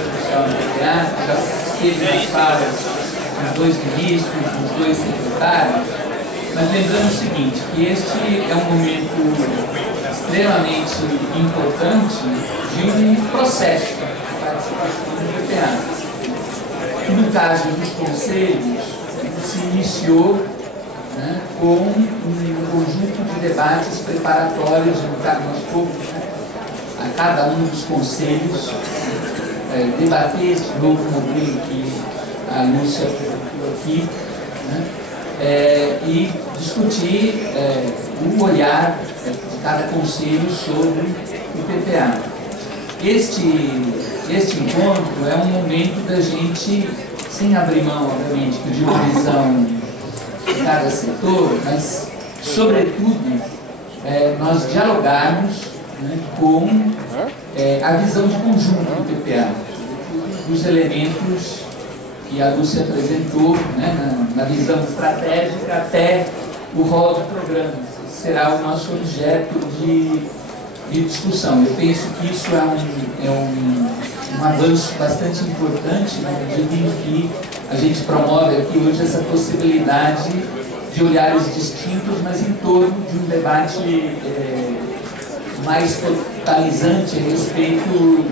social no PPA, que já esteve nas falas dos dois ministros, dos dois secretários, mas lembrando o seguinte, que este é um momento extremamente importante de um processo de participação no PPA. No caso dos conselhos, se iniciou, né, com um conjunto de debates preparatórios a cada um dos conselhos debater esse novo modelo que a Lúcia apresentou aqui, né, e discutir o olhar de cada conselho sobre o PPA. Este encontro é um momento da gente, sem abrir mão, obviamente, de uma visão de cada setor, mas, sobretudo, nós dialogarmos, né, com a visão de conjunto do PPA, dos elementos que a Lúcia apresentou, né, na visão estratégica até o rol de programas. Esse será o nosso objeto de discussão. Eu penso que isso é um avanço bastante importante, na medida em que a gente promove aqui hoje essa possibilidade de olhares distintos, mas em torno de um debate mais totalizante a respeito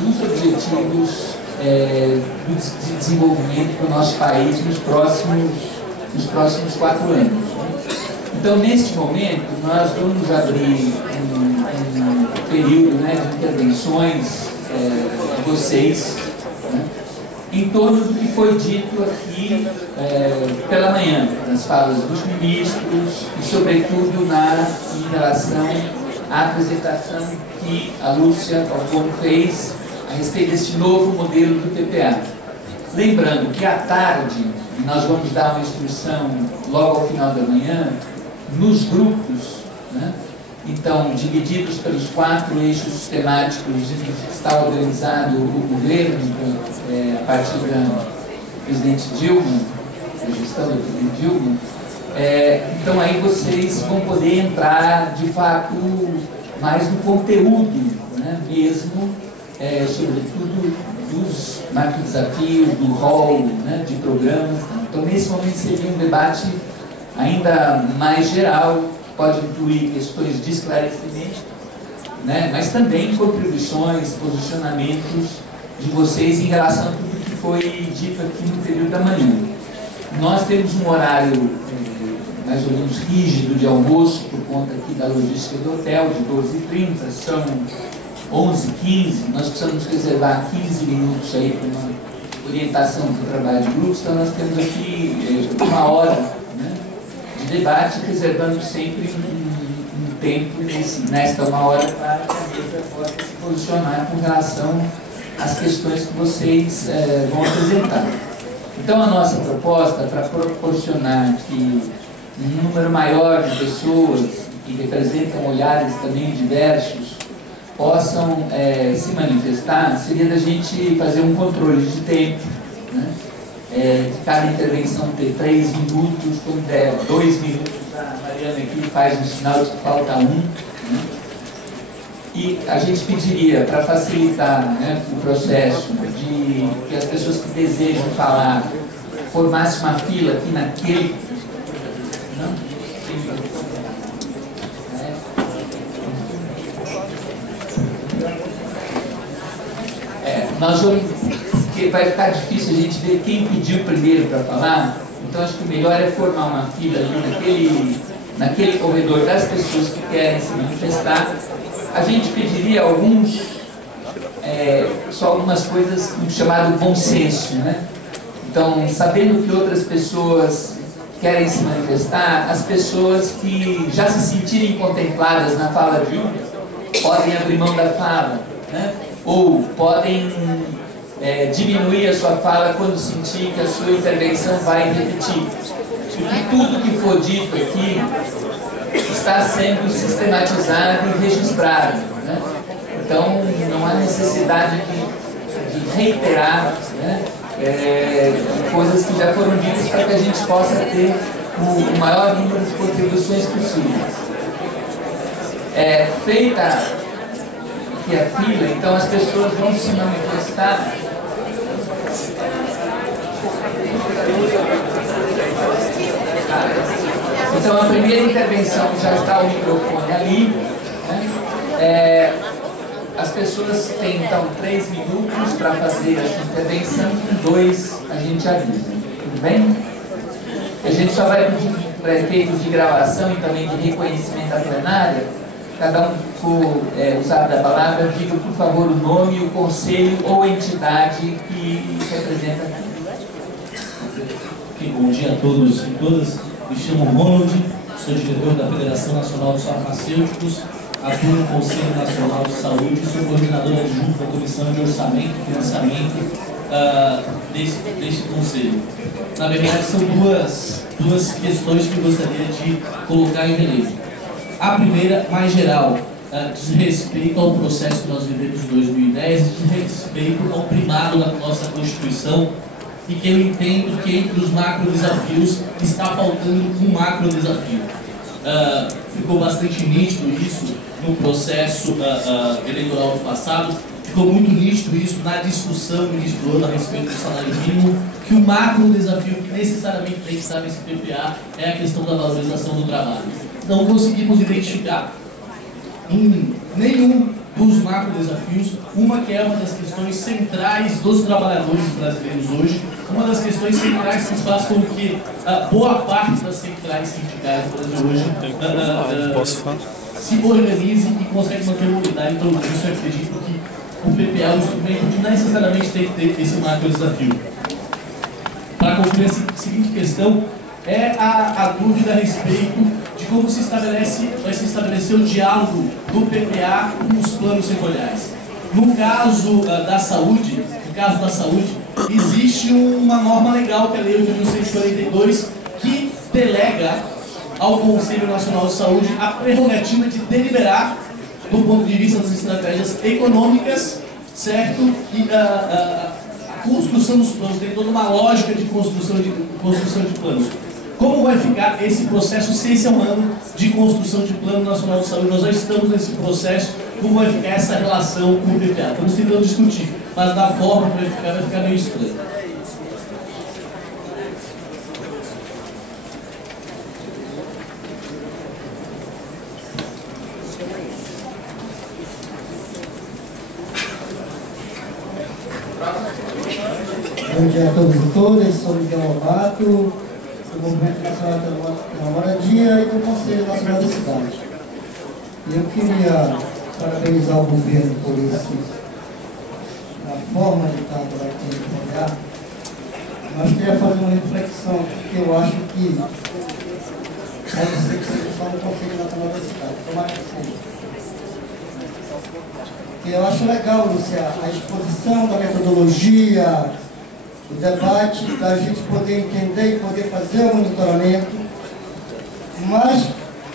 dos objetivos de desenvolvimento do nosso país nos próximos 4 anos. Então, neste momento, nós vamos abrir um período, né, de intervenções de vocês, né, em torno do que foi dito aqui pela manhã, nas falas dos ministros e, sobretudo, em relação à apresentação que a Lúcia Falcone fez a respeito deste novo modelo do PPA. Lembrando que à tarde, nós vamos dar uma instrução logo ao final da manhã, nos grupos, né? Então, divididos pelos 4 eixos temáticos em que está organizado o governo, a partir da presidente Dilma, da gestão do presidente Dilma. Então, aí vocês vão poder entrar, de fato, mais no conteúdo, né, mesmo, sobretudo dos macrodesafios, do rol, né, de programas. Então, nesse momento seria um debate ainda mais geral, pode incluir questões de esclarecimento, né, mas também contribuições, posicionamentos de vocês em relação a tudo que foi dito aqui no período da manhã. Nós temos um horário mais ou menos rígido de almoço, por conta aqui da logística do hotel, de 12h30, são 11h15, nós precisamos reservar 15 minutos aí para uma orientação para o trabalho de grupos, então nós temos aqui 1 hora, né, de debate, reservando sempre um tempo nesta 1 hora para que a mesa possa se posicionar com relação às questões que vocês vão apresentar. Então a nossa proposta, para proporcionar que um número maior de pessoas que representam olhares também diversos possam se manifestar, seria da gente fazer um controle de tempo, né? De cada intervenção ter 3 minutos, quando der 2 minutos, a Mariana aqui faz um sinal de que falta 1. Né? E a gente pediria, para facilitar, né, o processo, de que as pessoas que desejam falar formassem uma fila aqui naquele... Não? Nós vamos, porque vai ficar difícil a gente ver quem pediu primeiro para falar, então acho que o melhor é formar uma fila ali naquele corredor das pessoas que querem se manifestar. A gente pediria só algumas coisas, um chamado bom senso, né? Então, sabendo que outras pessoas querem se manifestar, as pessoas que já se sentirem contempladas na fala de um, podem abrir mão da fala, né? Ou podem diminuir a sua fala quando sentir que a sua intervenção vai repetir. Porque tudo que for dito aqui está sendo sistematizado e registrado, né? Então, não há necessidade de reiterar, né, coisas que já foram ditas para que a gente possa ter o maior número de contribuições possíveis. Feita aqui a fila, então as pessoas vão se manifestar Então, a primeira intervenção já está o microfone ali, né? As pessoas têm, então, 3 minutos para fazer a sua intervenção, em 2 a gente avisa, tudo bem? A gente só vai pedir para efeitos de gravação e também de reconhecimento da plenária, cada um for usar da palavra, diga, por favor, o nome, o conselho ou a entidade que representa aqui. Bom dia a todos e todas. Me chamo Ronald, sou diretor da Federação Nacional dos Farmacêuticos, atuo no Conselho Nacional de Saúde e sou coordenador adjunto da Comissão de Orçamento e Financiamento deste Conselho. Na verdade, são duas questões que eu gostaria de colocar em relevo. A primeira, mais geral, diz respeito ao processo que nós vivemos em 2010, diz respeito ao primado da nossa Constituição, e que eu entendo que entre os macro desafios está faltando um macro desafio. Ficou bastante nítido isso no processo eleitoral do passado, ficou muito nítido isso na discussão no início do ano a respeito do salário mínimo, que o macro desafio que necessariamente tem que estar nesse PPA é a questão da valorização do trabalho. Não conseguimos identificar em nenhum dos macro desafios uma que é uma das questões centrais dos trabalhadores brasileiros hoje, uma das questões centrais que faz com que boa parte das centrais sindicais do Brasil hoje se organize e consegue manter a unidade. Então, isso eu acredito que o PPA é um instrumento que necessariamente tem que ter esse macro desafio. Para concluir a seguinte questão, é a dúvida a respeito de como vai se estabelecer o diálogo do PPA com os planos setoriais. No caso da saúde, existe uma norma legal, que é a Lei 8.142, que delega ao Conselho Nacional de Saúde a prerrogativa de deliberar, do ponto de vista das estratégias econômicas, certo? E a construção dos planos, tem toda uma lógica de construção de planos. Como vai ficar esse processo, se esse é um ano de construção de Plano Nacional de Saúde? Nós já estamos nesse processo. Como vai ficar essa relação com o PPA? Estamos tentando discutir, mas da forma que vai ficar meio estranho. Bom dia a todos e todas, sou Miguel Lobato, do Movimento Nacional da Moradia e do Conselho Nacional da Cidade. E eu queria parabenizar o governo por isso, na forma de estar agora aqui no PPA, mas queria fazer uma reflexão, porque eu acho que pode ser que seja só no Conselho Nacional da Cidade, tomara que seja. Porque eu acho legal, Lúcia, a exposição da metodologia, o debate, da gente poder entender e poder fazer o monitoramento, mas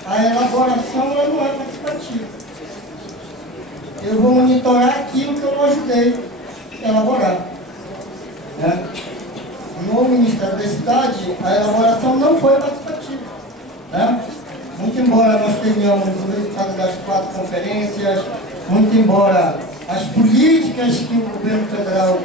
a elaboração ela não é participativa. Eu vou monitorar aquilo que eu não ajudei a elaborar. Né? No Ministério da Cidade, a elaboração não foi participativa. Né? Muito embora nós tenhamos o resultado das 4 conferências, muito embora as políticas que o governo federal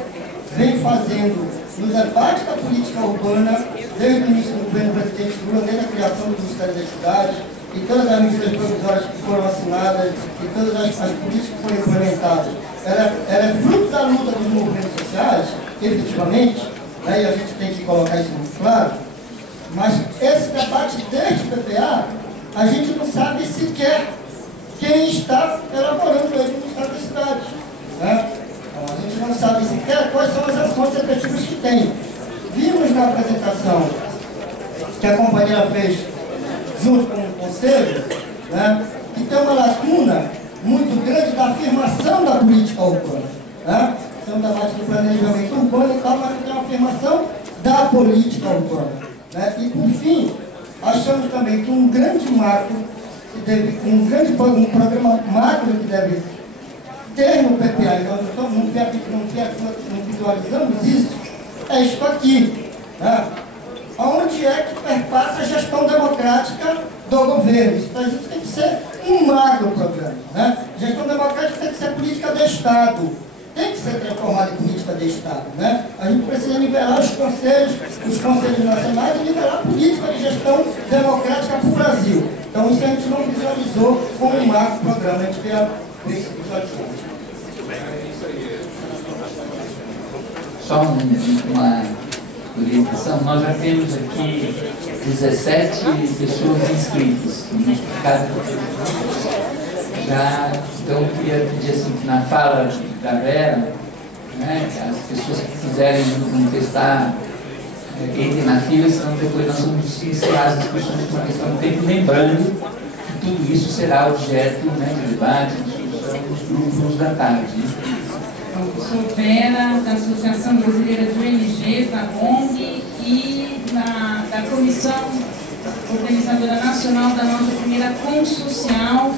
vem fazendo no debate da política urbana, desde o início do governo do presidente Lula, desde a criação do Ministério das Cidades, e todas as medidas provisórias que foram assinadas, e todas as políticas que foram implementadas, ela é fruto da luta dos movimentos sociais, efetivamente, né, e a gente tem que colocar isso muito claro, mas esse debate desde o PPA, a gente não sabe sequer quem está elaborando ele no Ministério das Cidades. Né? Então, a gente não sabe sequer quais são as ações efetivas que tem. Vimos na apresentação que a companhia fez junto com o Conselho, né, que tem uma lacuna muito grande da afirmação da política urbana. Né? Tem um debate do planejamento urbano e tal, mas tem uma afirmação da política urbana. Né? E, por fim, achamos também que um grande macro, um programa macro que deve ter no PPA, nós não visualizamos isso, é isso aqui. Né? Onde é que perpassa a gestão democrática do governo? Isso para a gente tem que ser um macro programa. Né? Gestão democrática tem que ser política de Estado. tem que ser transformada em política de Estado, né? A gente precisa nivelar os conselhos nacionais e nivelar a política de gestão democrática para o Brasil. Então isso a gente não visualizou como um macro programa, a gente queria ver isso visualizado. Só uma orientação, nós já temos aqui 17 pessoas inscritas, então eu queria pedir assim, que na fala da Vera, né, as pessoas que quiserem manifestar, entrem na fila, senão depois nós vamos encerrar as discussões com uma questão de tempo, lembrando que tudo isso será objeto, né, de debate, de discussão nos grupos da tarde. Eu sou Vera, da Associação Brasileira de ONGs, da ONG, e da Comissão Organizadora Nacional da nossa primeira Consocial,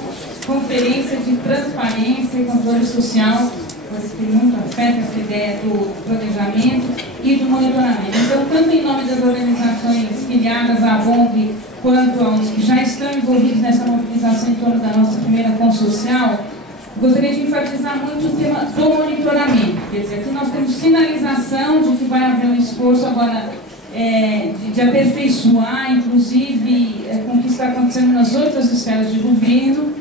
Conferência de Transparência e Controle Social. Você tem muito afeto essa ideia do planejamento e do monitoramento. Então, tanto em nome das organizações filiadas à ONG, quanto aos que já estão envolvidos nessa mobilização em torno da nossa primeira Consocial, gostaria de enfatizar muito o tema do monitoramento. Quer dizer, aqui nós temos sinalização de que vai haver um esforço agora de aperfeiçoar, inclusive, com o que está acontecendo nas outras esferas de governo.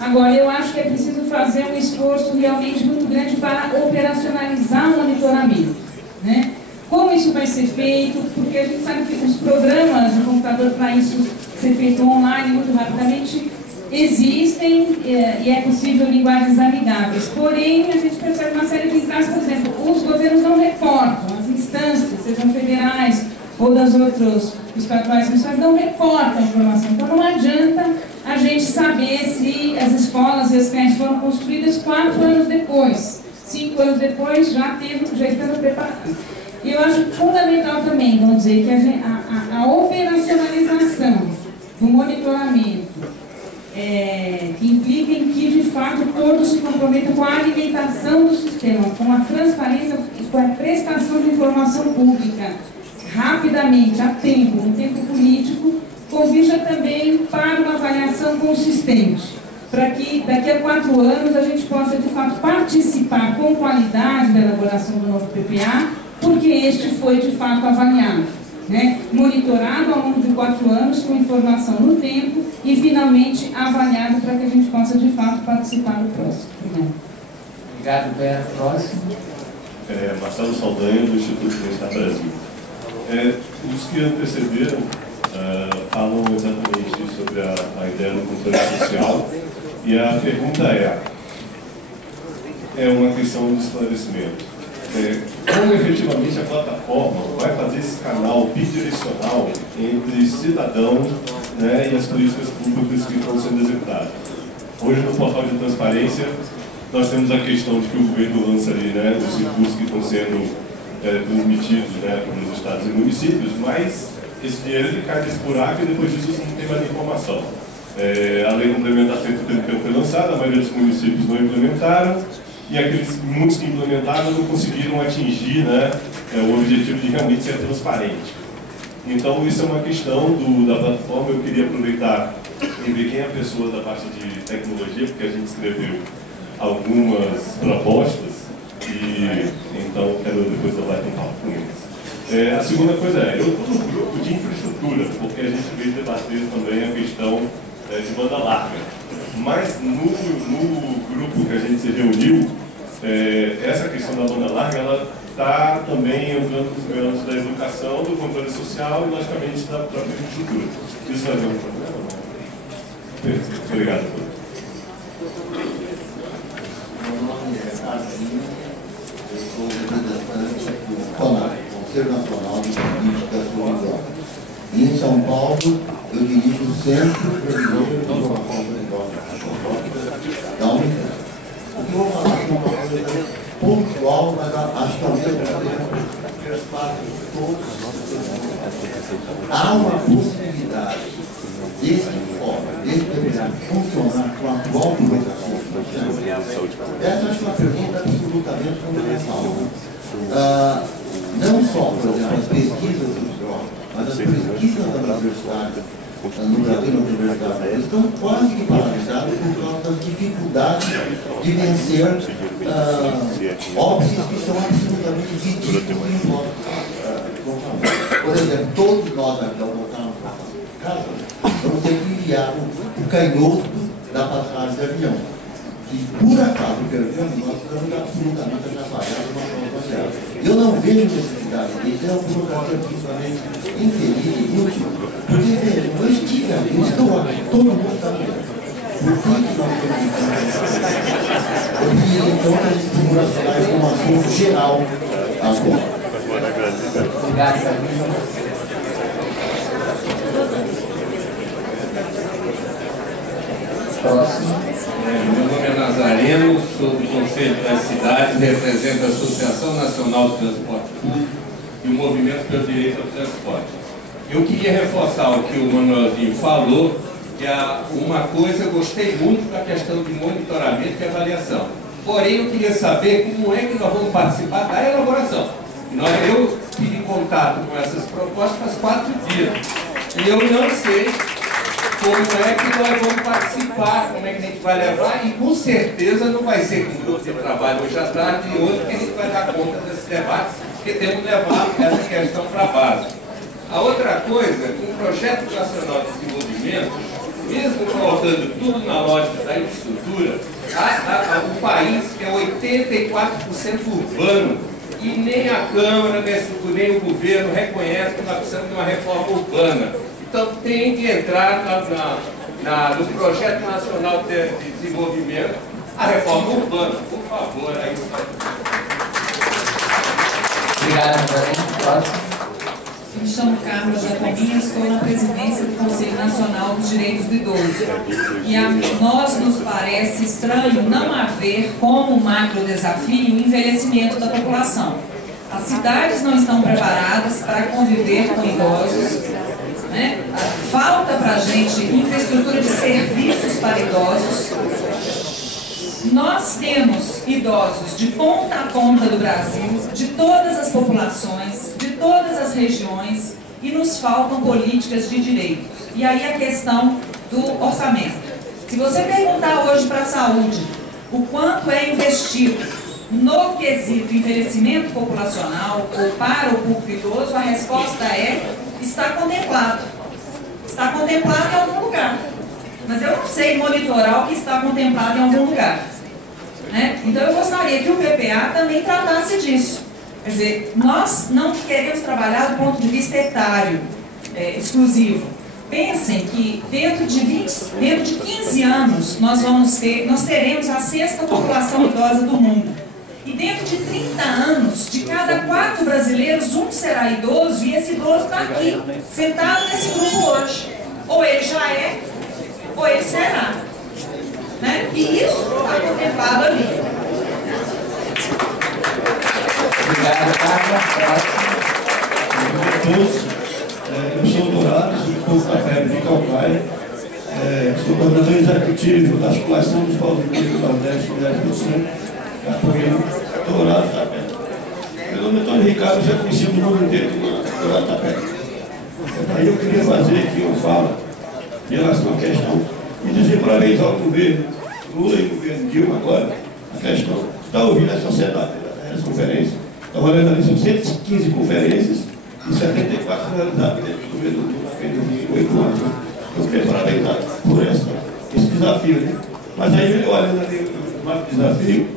Agora, eu acho que é preciso fazer um esforço realmente muito grande para operacionalizar o monitoramento, né? Como isso vai ser feito? Porque a gente sabe que os programas de computador para isso ser feito online muito rapidamente existem e é possível linguagens amigáveis. Porém, a gente percebe uma série de entraves, por exemplo, os governos não reportam, as instâncias, sejam federais ou das outras estaduais, não reportam a informação. Então, não adianta a gente saber se as escolas e as creches foram construídas 4 anos depois, 5 anos depois, já estando preparadas. E eu acho fundamental também, vamos dizer, que a operacionalização do monitoramento, que implica em que, de fato, todos se comprometam com a alimentação do sistema, com a transparência, com a prestação de informação pública, rapidamente, a tempo, no tempo político, convija também para uma avaliação consistente, para que daqui a 4 anos a gente possa, de fato, participar com qualidade da elaboração do novo PPA, porque este foi, de fato, avaliado, né? Monitorado ao longo de 4 anos, com informação no tempo e, finalmente, avaliado para que a gente possa, de fato, participar do próximo. Obrigado, Vera. Próximo. Marcelo Saldanha, do Instituto Bem-Estar Brasil. Os que antecederam falam exatamente sobre a ideia do controle social, e a pergunta é uma questão de esclarecimento. Como efetivamente a plataforma vai fazer esse canal bidirecional entre cidadão, né, e as políticas públicas que estão sendo executadas? Hoje, no portal de transparência, nós temos a questão de que o governo lança ali, né, os recursos que estão sendo transmitidos, né, pelos estados e municípios, mas esse dinheiro ele cai nesse buraco e depois disso não tem mais informação. A lei complementar 130 foi lançada, a maioria dos municípios não implementaram, e aqueles muitos que implementaram não conseguiram atingir, né, o objetivo de realmente ser transparente. Então isso é uma questão da plataforma. Eu queria aproveitar e ver quem é a pessoa da parte de tecnologia, porque a gente escreveu algumas propostas e então quero depois bater um papo com eles. A segunda coisa eu estou no grupo de infraestrutura, porque a gente veio debater também a questão de banda larga. Mas no grupo que a gente se reuniu, essa questão da banda larga, ela está também entrando nos programas da educação, do controle social e, logicamente, da própria infraestrutura. Isso vai haver um problema ou não? Perfeito. Obrigado a todos. Meu nome é Arzinho, eu sou representante do CONAI, Conselho Nacional de Política Social. E em São Paulo, eu dirijo o Centro Brasileiro de Informação da Unifesp. O que eu vou falar aqui é uma coisa pontual, mas acho que ao mesmo tempo faz parte de todos. Há uma possibilidade desse fórum, desse PPA funcionar com a atual programação. Essa acho que é uma pergunta absolutamente fundamental. Não só, por exemplo, as pesquisas do jovens, mas as pesquisas da universidade, no Brasil, na universidade, estão quase que paralisadas por causa das dificuldades de vencer óbices que são absolutamente ridículos em nosso. Por exemplo, todos nós aqui, ao voltarmos para casa, vamos ter que enviar o canhoto da passagem de avião. E por acaso perdemos, nós estamos absolutamente atrapalhados na prova dela. Eu não vejo necessidade disso, é uma burocracia absolutamente infeliz e inútil, porque veja, eu estive ali, eu estou aqui, todo mundo está vendo. Por que nós temos que eu queria então que a gente procurasse falar isso como assunto geral agora. Obrigado, Sabino. Próximo. Meu nome é Nazareno, sou do Conselho das Cidades, represento a Associação Nacional de Transporte Público e o Movimento pelo Direito ao Transporte. Eu queria reforçar o que o Manuelzinho falou, que uma coisa, eu gostei muito da questão de monitoramento e avaliação. Porém, eu queria saber como é que nós vamos participar da elaboração. Eu tive contato com essas propostas faz 4 dias e eu não sei como é que nós vamos participar, como é que a gente vai levar, e com certeza não vai ser com o grupo de trabalho hoje à tarde e hoje que a gente vai dar conta desse debate, porque temos que levar essa questão para a base. A outra coisa, com o Projeto Nacional de Desenvolvimento, mesmo colocando tudo na lógica da infraestrutura, o país é 84% urbano, e nem a Câmara, nem o governo reconhece que nós precisamos de uma reforma urbana. Então tem que entrar no Projeto Nacional de Desenvolvimento a reforma urbana. Por favor, é isso aí. Obrigado, Nazareno. Próximo. Me chamo Carla Jacominha, estou na presidência do Conselho Nacional dos Direitos do Idoso. E a nós nos parece estranho não haver como macro desafio o envelhecimento da população. As cidades não estão preparadas para conviver com idosos, né? Falta para a gente infraestrutura de serviços para idosos. Nós temos idosos de ponta a ponta do Brasil, de todas as populações, de todas as regiões, e nos faltam políticas de direitos. E aí a questão do orçamento. Se você perguntar hoje para a saúde o quanto é investido no quesito envelhecimento populacional ou para o público idoso, a resposta é: está contemplado. Está contemplado em algum lugar. Mas eu não sei monitorar o que está contemplado em algum lugar. Né? Então eu gostaria que o PPA também tratasse disso. Quer dizer, nós não queremos trabalhar do ponto de vista etário exclusivo. Pensem que dentro de 15 anos nós teremos a 6ª população idosa do mundo. E dentro de 30 anos, de cada 4 brasileiros, um será idoso, e esse idoso está aqui, sentado nesse grupo hoje. Ou ele já é, ou ele será. Né? E isso está contemplado ali. Obrigado, Carla. Eu sou Dourado, sou do povo da Febre de Calcaia, sou coordenador executivo da Articulação dos Povos do Nordeste e do Sul, apoiando Dourado da Febre. Meu nome é Antônio Ricardo, já conheci o nome inteiro do Dourado da Febre. Aí eu queria fazer aqui uma fala em relação à questão e dizer parabéns ao governo Lula e o governo Dilma agora, a questão está ouvindo a sociedade, as conferências. Estava realizando 115 conferências e 74 realizadas dentro do governo Lula, em 8 anos. Eu queria parabenizar por esse desafio. Né? Mas aí, olhando ali o desafio,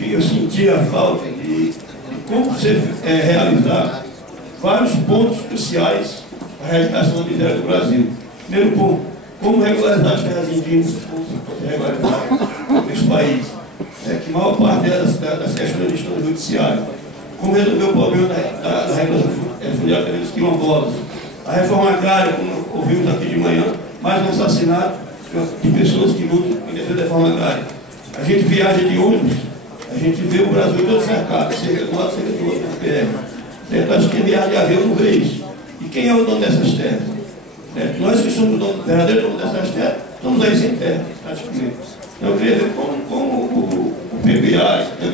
eu senti a falta de como você realizar vários pontos cruciais para a erradicação da miséria do Brasil. Primeiro ponto, como regularizar as terras indígenas, como se fosse regularizar nesse país, que a maior parte das questões estão no judiciário. Como resolver o problema da regulação fundiária dos quilombolas. A reforma agrária, como ouvimos aqui de manhã, mais um assassinato de pessoas que lutam em defesa da reforma agrária. A gente viaja de ônibus, a gente vê o Brasil todo cercado, cerca do lado, cerca do outro, na PR. Acho que quem viaja de avião não vê isso. E quem é o dono dessas terras? Nós que somos o verdadeiro dono dessas terras, estamos aí sem terra, praticamente. Então eu queria ver como o PBA, eu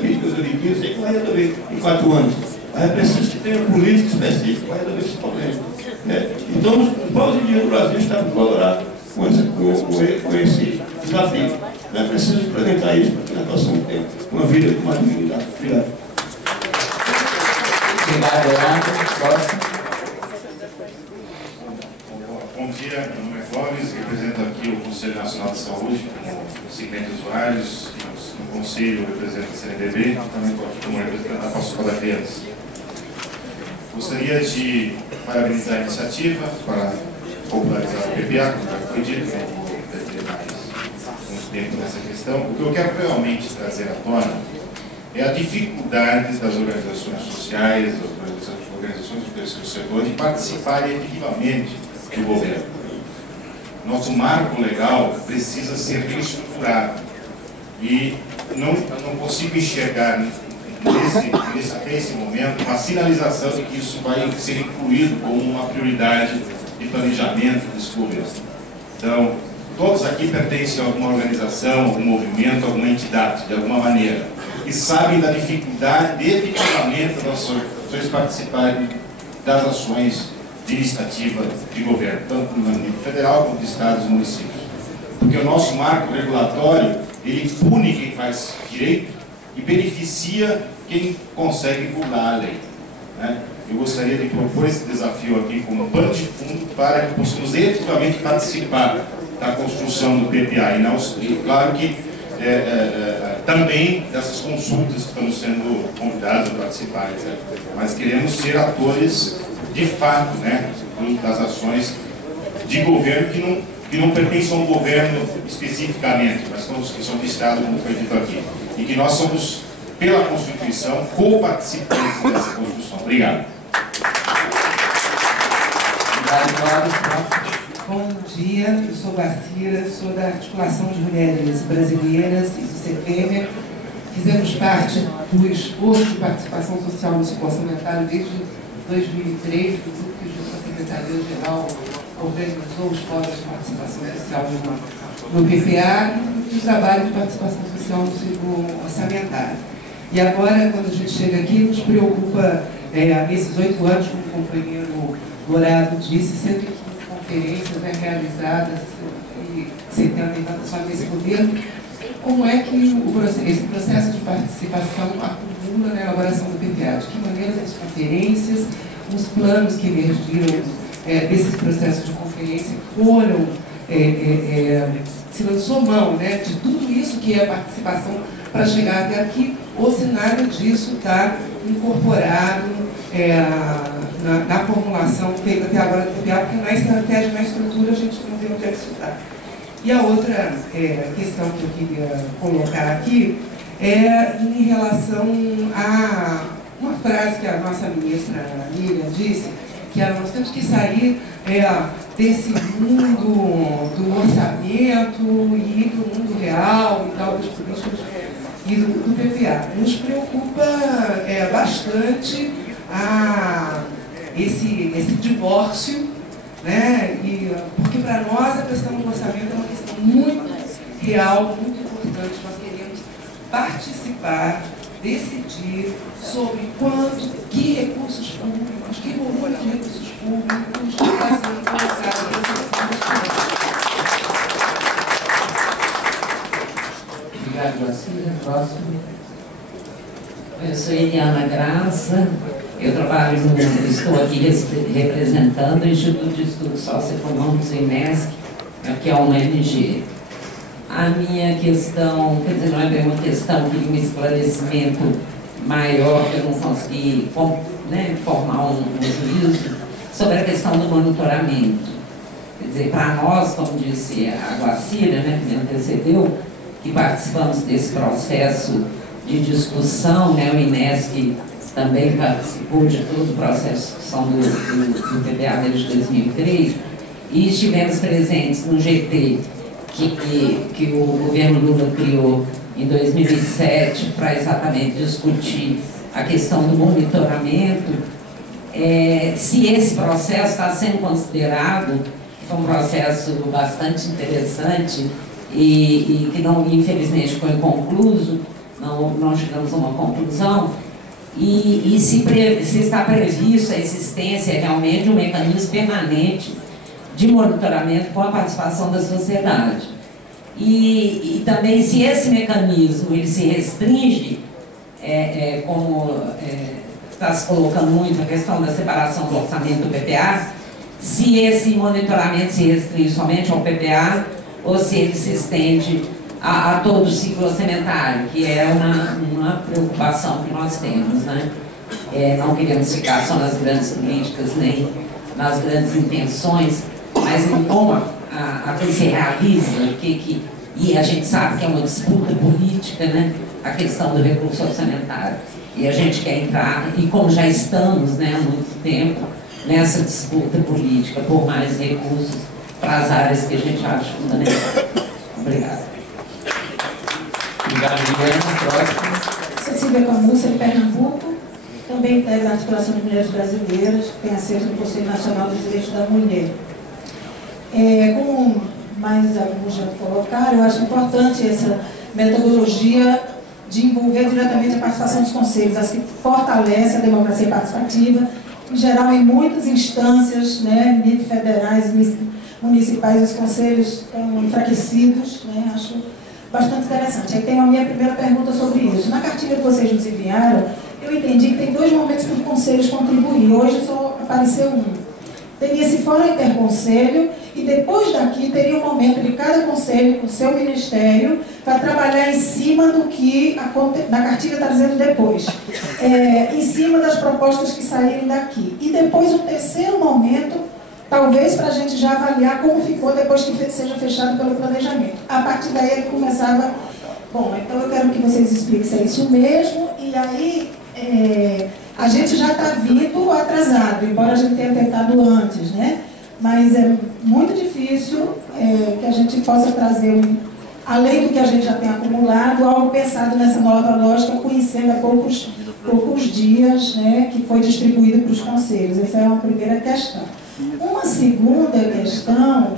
sei que vai resolver em 4 anos. Mas é preciso que tenha política específica para resolver esse problema. Então, os povos indígenas do Brasil estão colaborados com esse desafio. É preciso implementar isso para que a população tenha uma vida com mais dignidade. Obrigado. Obrigado, Renato. Próximo. Bom dia, meu nome é Clóvis, represento aqui o Conselho Nacional de Saúde, como segmento de usuários, e no Conselho represento a CNDB, e também estou aqui como representante da Pastoral da Criança. Gostaria de parabenizar a iniciativa para popularizar o PPA, como já foi dito, não vou perder mais muito tempo nessa questão. O que eu quero realmente trazer à tona é a dificuldade das organizações sociais, das organizações do terceiro setor, de participarem efetivamente do governo. Nosso marco legal precisa ser reestruturado e não consigo enxergar até esse momento uma sinalização de que isso vai ser incluído como uma prioridade de planejamento desse governo. Então, todos aqui pertencem a alguma organização, algum movimento, alguma entidade, de alguma maneira, e sabem da dificuldade de efetivamente das organizações participarem das ações de iniciativa de governo, tanto no nível federal quanto de estados e municípios. Porque o nosso marco regulatório, ele pune quem faz direito e beneficia quem consegue burlar a lei, né? Eu gostaria de propor esse desafio aqui como pano de fundo para que possamos efetivamente participar da construção do PPA e claro que também dessas consultas que estamos sendo convidados a participar, etc. Mas queremos ser atores de fato, né, das ações de governo que não pertencem a um governo especificamente, mas que são de Estado, como foi dito aqui. E que nós somos, pela Constituição, co-participantes dessa Constituição. Obrigado. Bom dia, eu sou Bacira, sou da Articulação de Mulheres Brasileiras e do CPM. Fizemos parte do esforço de participação social no ciclo orçamentário desde 2003, do grupo que junto à Secretaria-Geral organizou os fóruns de participação social no PPA e o trabalho de participação social no ciclo orçamentário. E agora, quando a gente chega aqui, nos preocupa, nesses 8 anos, como o companheiro Dourado disse, 115 conferências realizadas e 70 só nesse governo. Como é que esse processo de participação acumula na elaboração do PPA? De que maneira as conferências, os planos que emergiram desses processos de conferência foram, se lançou mão, né, de tudo isso que é participação para chegar até aqui, ou se nada disso está incorporado na formulação feita até agora do PPA, porque na estratégia, na estrutura, a gente não vê onde é que isso está. E a outra questão que eu queria colocar aqui é em relação a uma frase que a nossa ministra Miriam disse, que nós temos que sair desse mundo do orçamento e ir para o mundo real e tal, dos políticos e do PPA. Nos preocupa bastante esse divórcio, né? Porque para nós a questão do orçamento é uma questão muito real, muito importante. Nós queremos participar, decidir sobre que recursos públicos, que volume de recursos públicos está sendo colocado nesse. Obrigado, Vacina. Próximo. Eu sou Eliana Graça, eu estou aqui representando o Instituto de Estudos Socioeconômicos, INESC, que é uma ONG. A minha questão, quer dizer, não é bem uma questão, queria um esclarecimento maior, que eu não consegui formar um juízo sobre a questão do monitoramento. Quer dizer, para nós, como disse a Guacira, né, que me antecedeu, que participamos desse processo de discussão, né, o INESC também participou de todo o processo de discussão do PPA desde 2003, e estivemos presentes no GT que o governo Lula criou em 2007 para exatamente discutir a questão do monitoramento, se esse processo está sendo considerado, foi um processo bastante interessante e que não, infelizmente, foi inconcluso, não chegamos a uma conclusão, e se está previsto a existência realmente de um mecanismo permanente de monitoramento com a participação da sociedade. E também se esse mecanismo ele se restringe, como está se colocando muito a questão da separação do orçamento do PPA, se esse monitoramento se restringe somente ao PPA ou se ele se estende a todo o ciclo orçamentário, que é uma preocupação que nós temos, né? Não queremos ficar só nas grandes políticas nem nas grandes intenções, mas em como a coisa se realiza, e a gente sabe que é uma disputa política, né? A questão do recurso orçamentário. E a gente quer entrar, e como já estamos, né, há muito tempo, nessa disputa política por mais recursos para as áreas que a gente acha fundamental. Obrigada. Obrigado, Juliana. Próximo. Cecília Camussa, de Pernambuco, também integra a Articulação de Mulheres Brasileiras, que tem acesso no Conselho Nacional dos Direitos da Mulher. Como mais alguns já colocaram, eu acho importante essa metodologia de envolver diretamente a participação dos conselhos, as que fortalece a democracia participativa, em geral em muitas instâncias, né, federais, municipais, os conselhos estão enfraquecidos, né, acho bastante interessante. Aí tem a minha primeira pergunta sobre isso. Na cartilha que vocês nos enviaram, eu entendi que tem 2 momentos para os conselhos contribuir, hoje só apareceu um. Teria esse fórum interconselho e depois daqui teria um momento de cada conselho com o seu ministério para trabalhar em cima do que na cartilha está dizendo depois, em cima das propostas que saírem daqui. E depois o terceiro momento, talvez para a gente já avaliar como ficou depois que seja fechado pelo planejamento. A partir daí ele começava, bom, então eu quero que vocês expliquem se é isso mesmo, e aí a gente já está vindo atrasado, embora a gente tenha tentado antes, né? Mas é muito difícil que a gente possa trazer, além do que a gente já tem acumulado, algo pensado nessa nova lógica, conhecendo há poucos dias, né, que foi distribuído para os conselhos. Essa é uma primeira questão. Uma segunda questão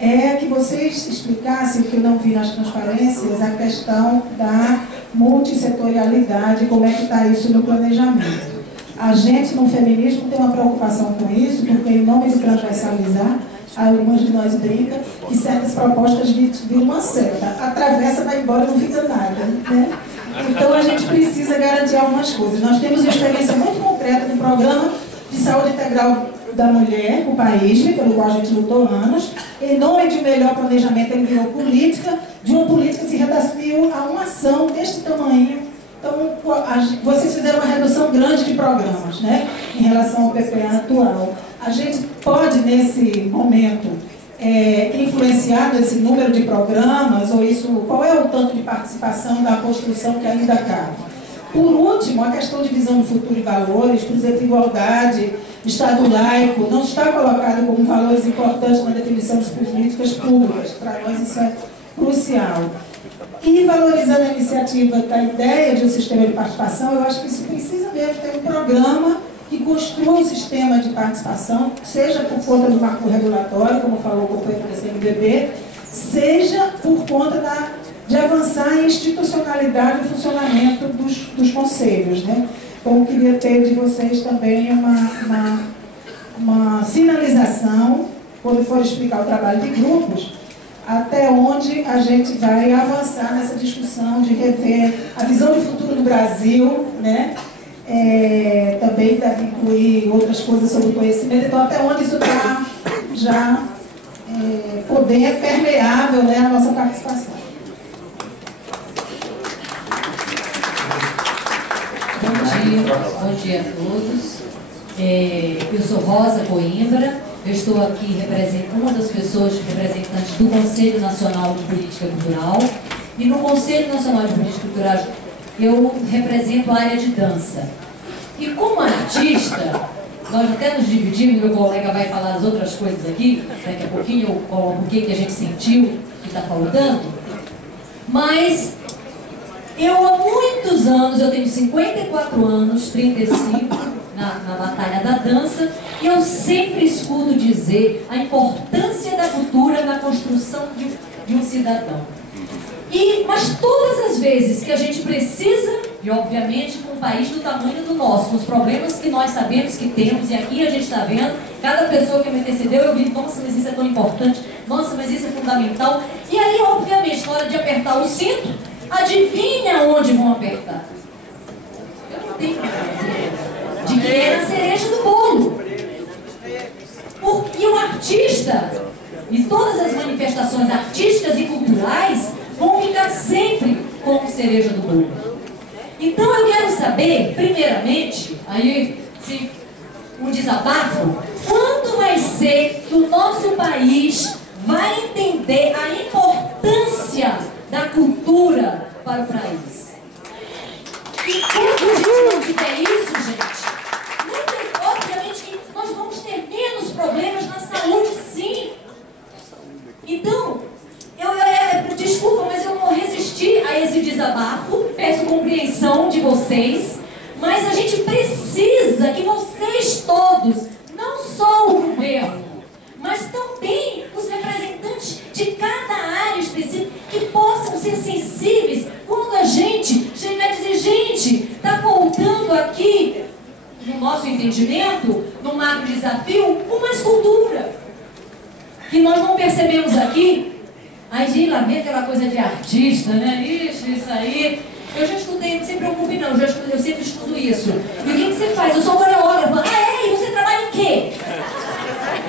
é que vocês explicassem, o que eu não vi nas transparências, a questão da multissetorialidade, como é que está isso no planejamento. A gente, no feminismo, tem uma preocupação com isso, porque em nome de transversalizar, algumas de nós brincam que certas propostas viram uma seta, atravessa, vai embora, não fica nada, né? Então a gente precisa garantir algumas coisas. Nós temos uma experiência muito concreta do programa de saúde integral da mulher, o país, pelo qual a gente lutou anos. Em nome de um melhor planejamento, ele virou política, de uma política se reduziu a uma ação deste tamanho. Então, vocês fizeram uma redução grande de programas, né, em relação ao PPA atual. A gente pode, nesse momento, influenciar nesse número de programas, ou isso, qual é o tanto de participação da construção que ainda cabe? Por último, a questão de visão do futuro e valores, por exemplo, igualdade, Estado laico, não está colocado como valores importantes na definição das políticas públicas. Para nós isso é crucial. E valorizando a iniciativa da ideia de um sistema de participação, eu acho que isso precisa mesmo ter um programa que construa um sistema de participação, seja por conta do marco regulatório, como falou o companheiro da CNBB, seja por conta de avançar em institucionalidade e funcionamento dos conselhos, né? Então, eu queria ter de vocês também uma sinalização, quando for explicar o trabalho de grupos, até onde a gente vai avançar nessa discussão de rever a visão de futuro do Brasil, né? Também deve incluir outras coisas sobre o conhecimento, então até onde isso está já poder permeável, né, a nossa participação. Bom dia a todos. Eu sou Rosa Coimbra, eu estou aqui representando uma das pessoas representantes do Conselho Nacional de Política Cultural, e no Conselho Nacional de Política Cultural eu represento a área de dança. E como artista, nós até nos dividimos, meu colega vai falar as outras coisas aqui, daqui a pouquinho eu coloco o que a gente sentiu que está faltando, mas eu há muitos anos, eu tenho 54 anos, 35 na batalha da dança, e eu sempre escuto dizer a importância da cultura na construção de um cidadão. Mas todas as vezes que a gente precisa, e obviamente com um país do tamanho do nosso, com os problemas que nós sabemos que temos, e aqui a gente está vendo Cada pessoa que me antecedeu, eu vi, nossa, mas isso é tão importante, nossa, mas isso é fundamental. E aí, obviamente, na hora de apertar o cinto, adivinha onde vão apertar? Eu não tenho de que é a cereja do bolo. Porque o artista e todas as manifestações artísticas e culturais vão ficar sempre como cereja do bolo. Então eu quero saber, primeiramente, aí, se um desabafo, quando vai ser que o nosso país vai entender a importância da cultura para o país? E quando a gente não tiver isso, gente, obviamente que nós vamos ter menos problemas na saúde, sim. Então, desculpa, mas eu não resisti a esse desabafo, peço compreensão de vocês, mas a gente precisa que vocês todos, não só o governo, mas também os representantes de cada área específica, que possam ser sensíveis quando a gente chegar a dizer, gente, está faltando aqui, no nosso entendimento, no macro desafio, uma escultura, que nós não percebemos aqui. Aí de lá vem aquela coisa de artista, né? Ixi, isso aí. Eu já estudei, não se preocupe não, eu sempre estudo isso. E o que você faz? Eu sou coreógrafa. Ah, é? E você trabalha em quê?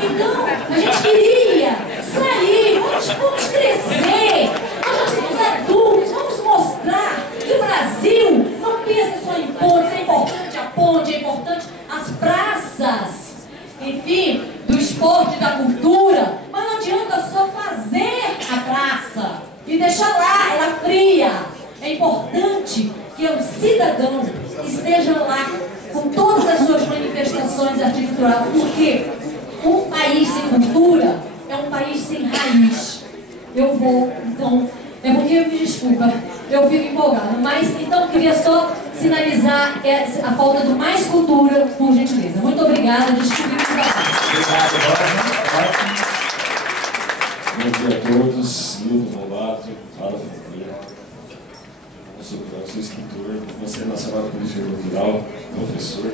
Então, a gente queria sair, vamos crescer. Nós já somos adultos, vamos mostrar que o Brasil não pensa só em pontes, é importante a ponte, é importante as praças. Enfim, do esporte, da cultura, mas não adianta só fazer a praça e deixar lá, ela fria. É importante que o cidadão esteja lá com todas as suas manifestações articuladas, porque um país sem cultura é um país sem raiz. Eu vou, então, é porque, me desculpa, eu fico empolgada, mas então eu queria só sinalizar a falta de mais cultura, por gentileza. Muito obrigada, desculpe o trabalho. Obrigado, bom dia a todos, Milton Lobato, Fala Ferreira. Eu sou escritor, Conselho Nacional da Política Cultural, professor.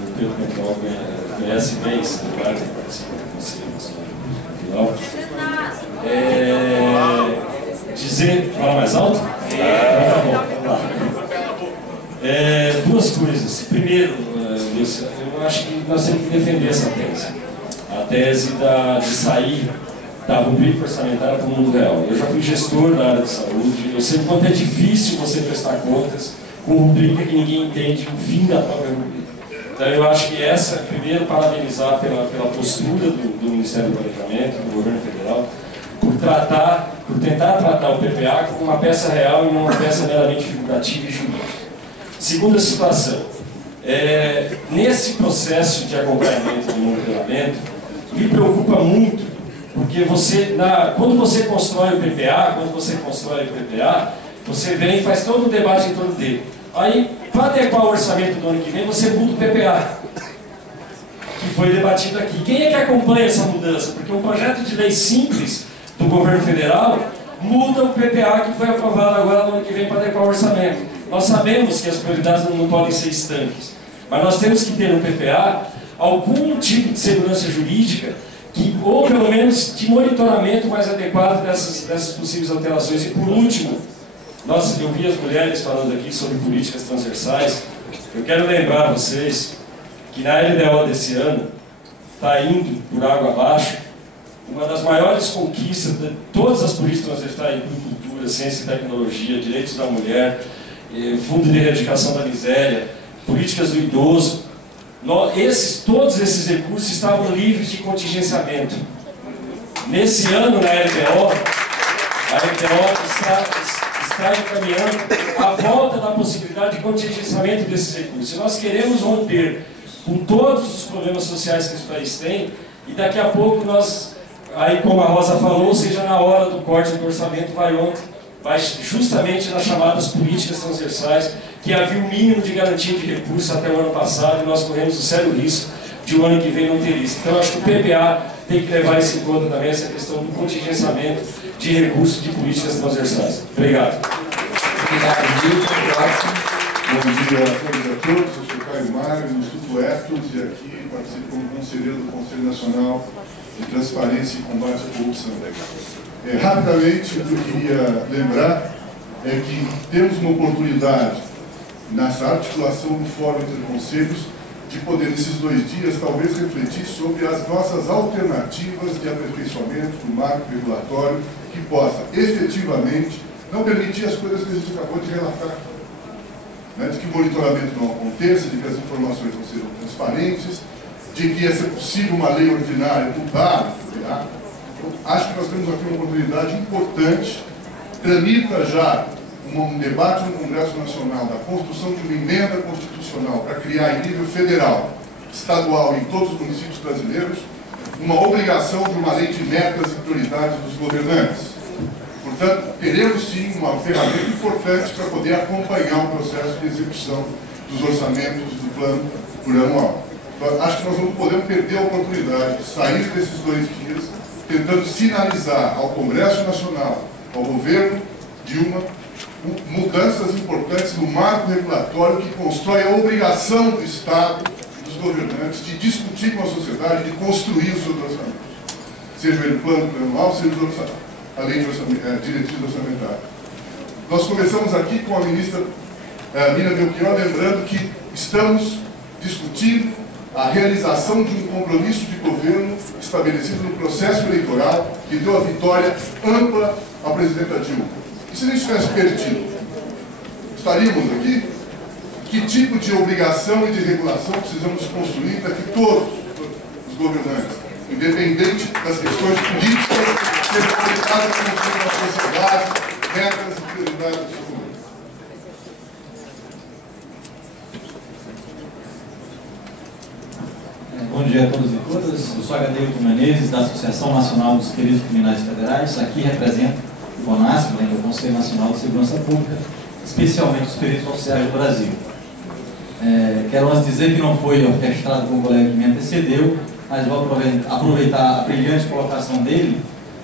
O Pedro Cantal conhece bem esse debate, participa do Conselho Nacional da Política Cultural. Fala mais alto? Tá bom, vamos lá. Duas coisas. Primeiro, Lúcia, eu acho que nós temos que defender essa tese. A tese de sair da rubrica orçamentária para o mundo real. Eu já fui gestor da área de saúde, eu sei o quanto é difícil você prestar contas com rubrica que ninguém entende o fim da própria rubrica. Então eu acho que primeiro, parabenizar pela postura do Ministério do Planejamento, do Governo Federal, por tentar tratar o PPA como uma peça real e não uma peça meramente figurativa e jurídica. Segunda situação, nesse processo de acompanhamento do monitoramento, me preocupa muito, porque quando você constrói o PPA, você vem e faz todo um debate em torno dele. Aí, para adequar o orçamento do ano que vem, você muda o PPA, que foi debatido aqui. Quem é que acompanha essa mudança? Porque um projeto de lei simples do governo federal muda o PPA que foi aprovado agora no ano que vem para adequar o orçamento. Nós sabemos que as prioridades não podem ser estanques, mas nós temos que ter no PPA algum tipo de segurança jurídica ou pelo menos de monitoramento mais adequado dessas possíveis alterações. E por último, eu vi as mulheres falando aqui sobre políticas transversais. Eu quero lembrar a vocês que na LDO desse ano está indo por água abaixo uma das maiores conquistas de todas as políticas transversais em cultura, ciência e tecnologia, direitos da mulher, fundo de erradicação da miséria, políticas do idoso. Todos esses recursos estavam livres de contingenciamento. Nesse ano, na LDO, a LDO está encaminhando a volta da possibilidade de contingenciamento desses recursos. Se nós queremos romper com todos os problemas sociais que esse país tem, e daqui a pouco aí como a Rosa falou, seja na hora do corte do orçamento, vai justamente nas chamadas políticas transversais, que havia um mínimo de garantia de recursos até o ano passado, e nós corremos o sério risco de o ano que vem não ter isso. Então, acho que o PPA tem que levar isso em conta também, essa questão do contingenciamento de recursos de políticas transversais. Obrigado. Obrigado, Gil. Bom dia a todos e a todos. Eu sou Caio Mário, do Instituto Ethos, e aqui participo conselheiro do Conselho Nacional de Transparência e Combate à Corrupção. Rapidamente, o que eu queria lembrar é que temos uma oportunidade, nessa articulação do Fórum entre Conselhos, de poder, nesses 2 dias, talvez refletir sobre as nossas alternativas de aperfeiçoamento do marco regulatório que possa, efetivamente, não permitir as coisas que a gente acabou de relatar. Né, de que o monitoramento não aconteça, de que as informações não sejam transparentes, de que é possível uma lei ordinária mudar. Tá? Então, acho que nós temos aqui uma oportunidade importante. Tramita já um debate no Congresso Nacional da construção de uma emenda constitucional para criar em nível federal, estadual e em todos os municípios brasileiros, uma obrigação de uma lei de metas e prioridades dos governantes. Portanto, teremos sim uma ferramenta importante para poder acompanhar o processo de execução dos orçamentos do plano plurianual. Então, acho que nós não podemos perder a oportunidade de sair desses 2 dias tentando sinalizar ao Congresso Nacional, ao governo Dilma, mudanças importantes no marco regulatório que constrói a obrigação do Estado, dos governantes, de discutir com a sociedade, de construir os seus orçamentos. Seja ele plano plurianual, seja a lei de diretriz orçamentária. Nós começamos aqui com a ministra Nina Belchior, lembrando que estamos discutindo a realização de um compromisso de governo estabelecido no processo eleitoral que deu a vitória ampla à presidenta Dilma. E se a gente tivesse perdido, estaríamos aqui? Que tipo de obrigação e de regulação precisamos construir para que todos os governantes, independente das questões políticas, sejam aplicadas na sociedade, metas e prioridades do futuro? Bom dia a todos e todas. Eu sou Adeilton Menezes, da Associação Nacional dos Peritos Criminais Federais. Aqui represento o CONASP, o Conselho Nacional de Segurança Pública, especialmente os peritos oficiais do Brasil. Quero antes dizer que não foi orquestrado com o colega que me antecedeu, mas vou aproveitar a brilhante colocação dele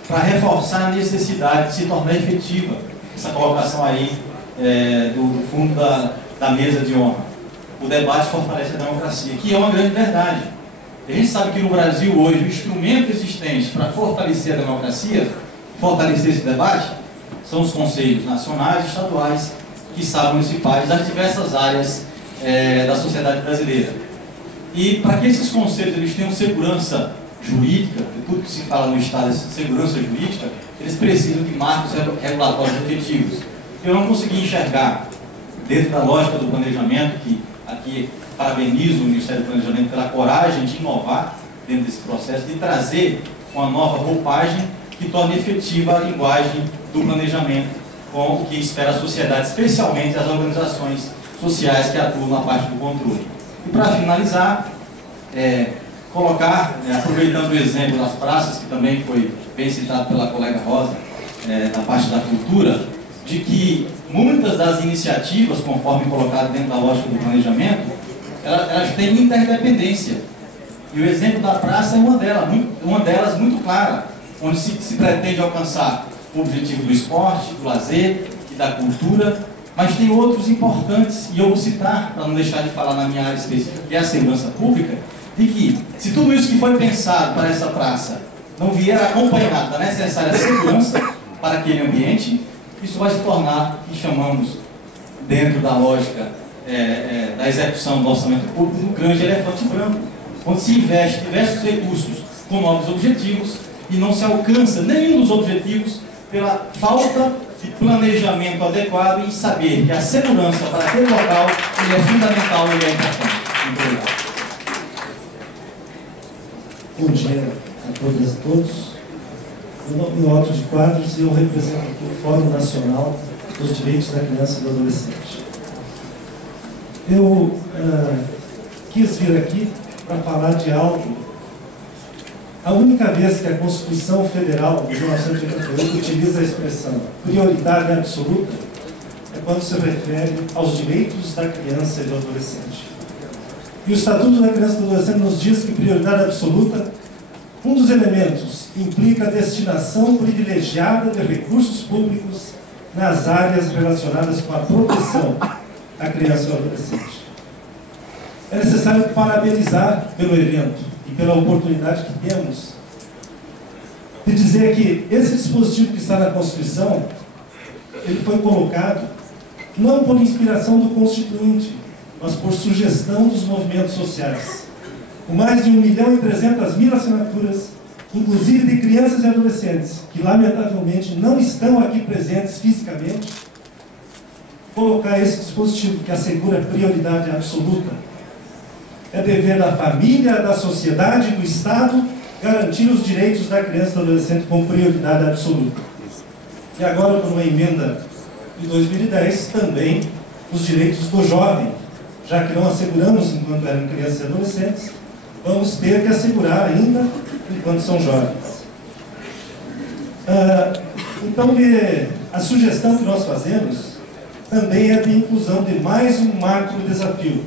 para reforçar a necessidade de se tornar efetiva essa colocação aí do fundo da mesa de honra. O debate fortalece a democracia, que é uma grande verdade. A gente sabe que no Brasil hoje o instrumento existente para fortalecer a democracia, fortalecer esse debate, são os conselhos nacionais, estaduais, quiçá municipais, das diversas áreas da sociedade brasileira. E para que esses conselhos eles tenham segurança jurídica, tudo que se fala no Estado é segurança jurídica, eles precisam de marcos regulatórios efetivos. Eu não consegui enxergar, dentro da lógica do planejamento, que aqui parabenizo o Ministério do Planejamento pela coragem de inovar dentro desse processo, de trazer uma nova roupagem que torne efetiva a linguagem do planejamento com o que espera a sociedade, especialmente as organizações sociais que atuam na parte do controle. E para finalizar, colocar, aproveitando o exemplo das praças, que também foi bem citado pela colega Rosa, na parte da cultura, de que muitas das iniciativas, conforme colocado dentro da lógica do planejamento, elas têm interdependência. E o exemplo da praça é uma delas muito clara, onde se pretende alcançar o objetivo do esporte, do lazer e da cultura, mas tem outros importantes, e eu vou citar, para não deixar de falar na minha área específica, que é a segurança pública, de que, se tudo isso que foi pensado para essa praça não vier acompanhado da necessária segurança para aquele ambiente, isso vai se tornar o que chamamos, dentro da lógica da execução do orçamento público, um grande elefante branco, onde se investe diversos recursos com novos objetivos e não se alcança nenhum dos objetivos pela falta de planejamento adequado e saber que a segurança para aquele local ele é fundamental e é importante. Muito obrigado. Bom dia a todas e todos. Meu nome é Otto de Quadros e eu represento aqui o Fórum Nacional dos Direitos da Criança e do Adolescente. Eu quis vir aqui para falar de algo. A única vez que a Constituição Federal de 1988 utiliza a expressão prioridade absoluta é quando se refere aos direitos da criança e do adolescente. E o Estatuto da Criança e do Adolescente nos diz que prioridade absoluta, um dos elementos, implica a destinação privilegiada de recursos públicos nas áreas relacionadas com a proteção à criança e ao adolescente. É necessário parabenizar pelo evento e pela oportunidade que temos de dizer que esse dispositivo que está na Constituição, ele foi colocado não por inspiração do Constituinte, mas por sugestão dos movimentos sociais. Com mais de 1.300.000 assinaturas, inclusive de crianças e adolescentes, que lamentavelmente não estão aqui presentes fisicamente, colocar esse dispositivo que assegura prioridade absoluta. É dever da família, da sociedade, do Estado, garantir os direitos da criança e do adolescente com prioridade absoluta. E agora, por uma emenda de 2010, também os direitos do jovem, já que não asseguramos enquanto eram crianças e adolescentes, vamos ter que assegurar ainda enquanto são jovens. Então, a sugestão que nós fazemos também é de inclusão de mais um macro desafio: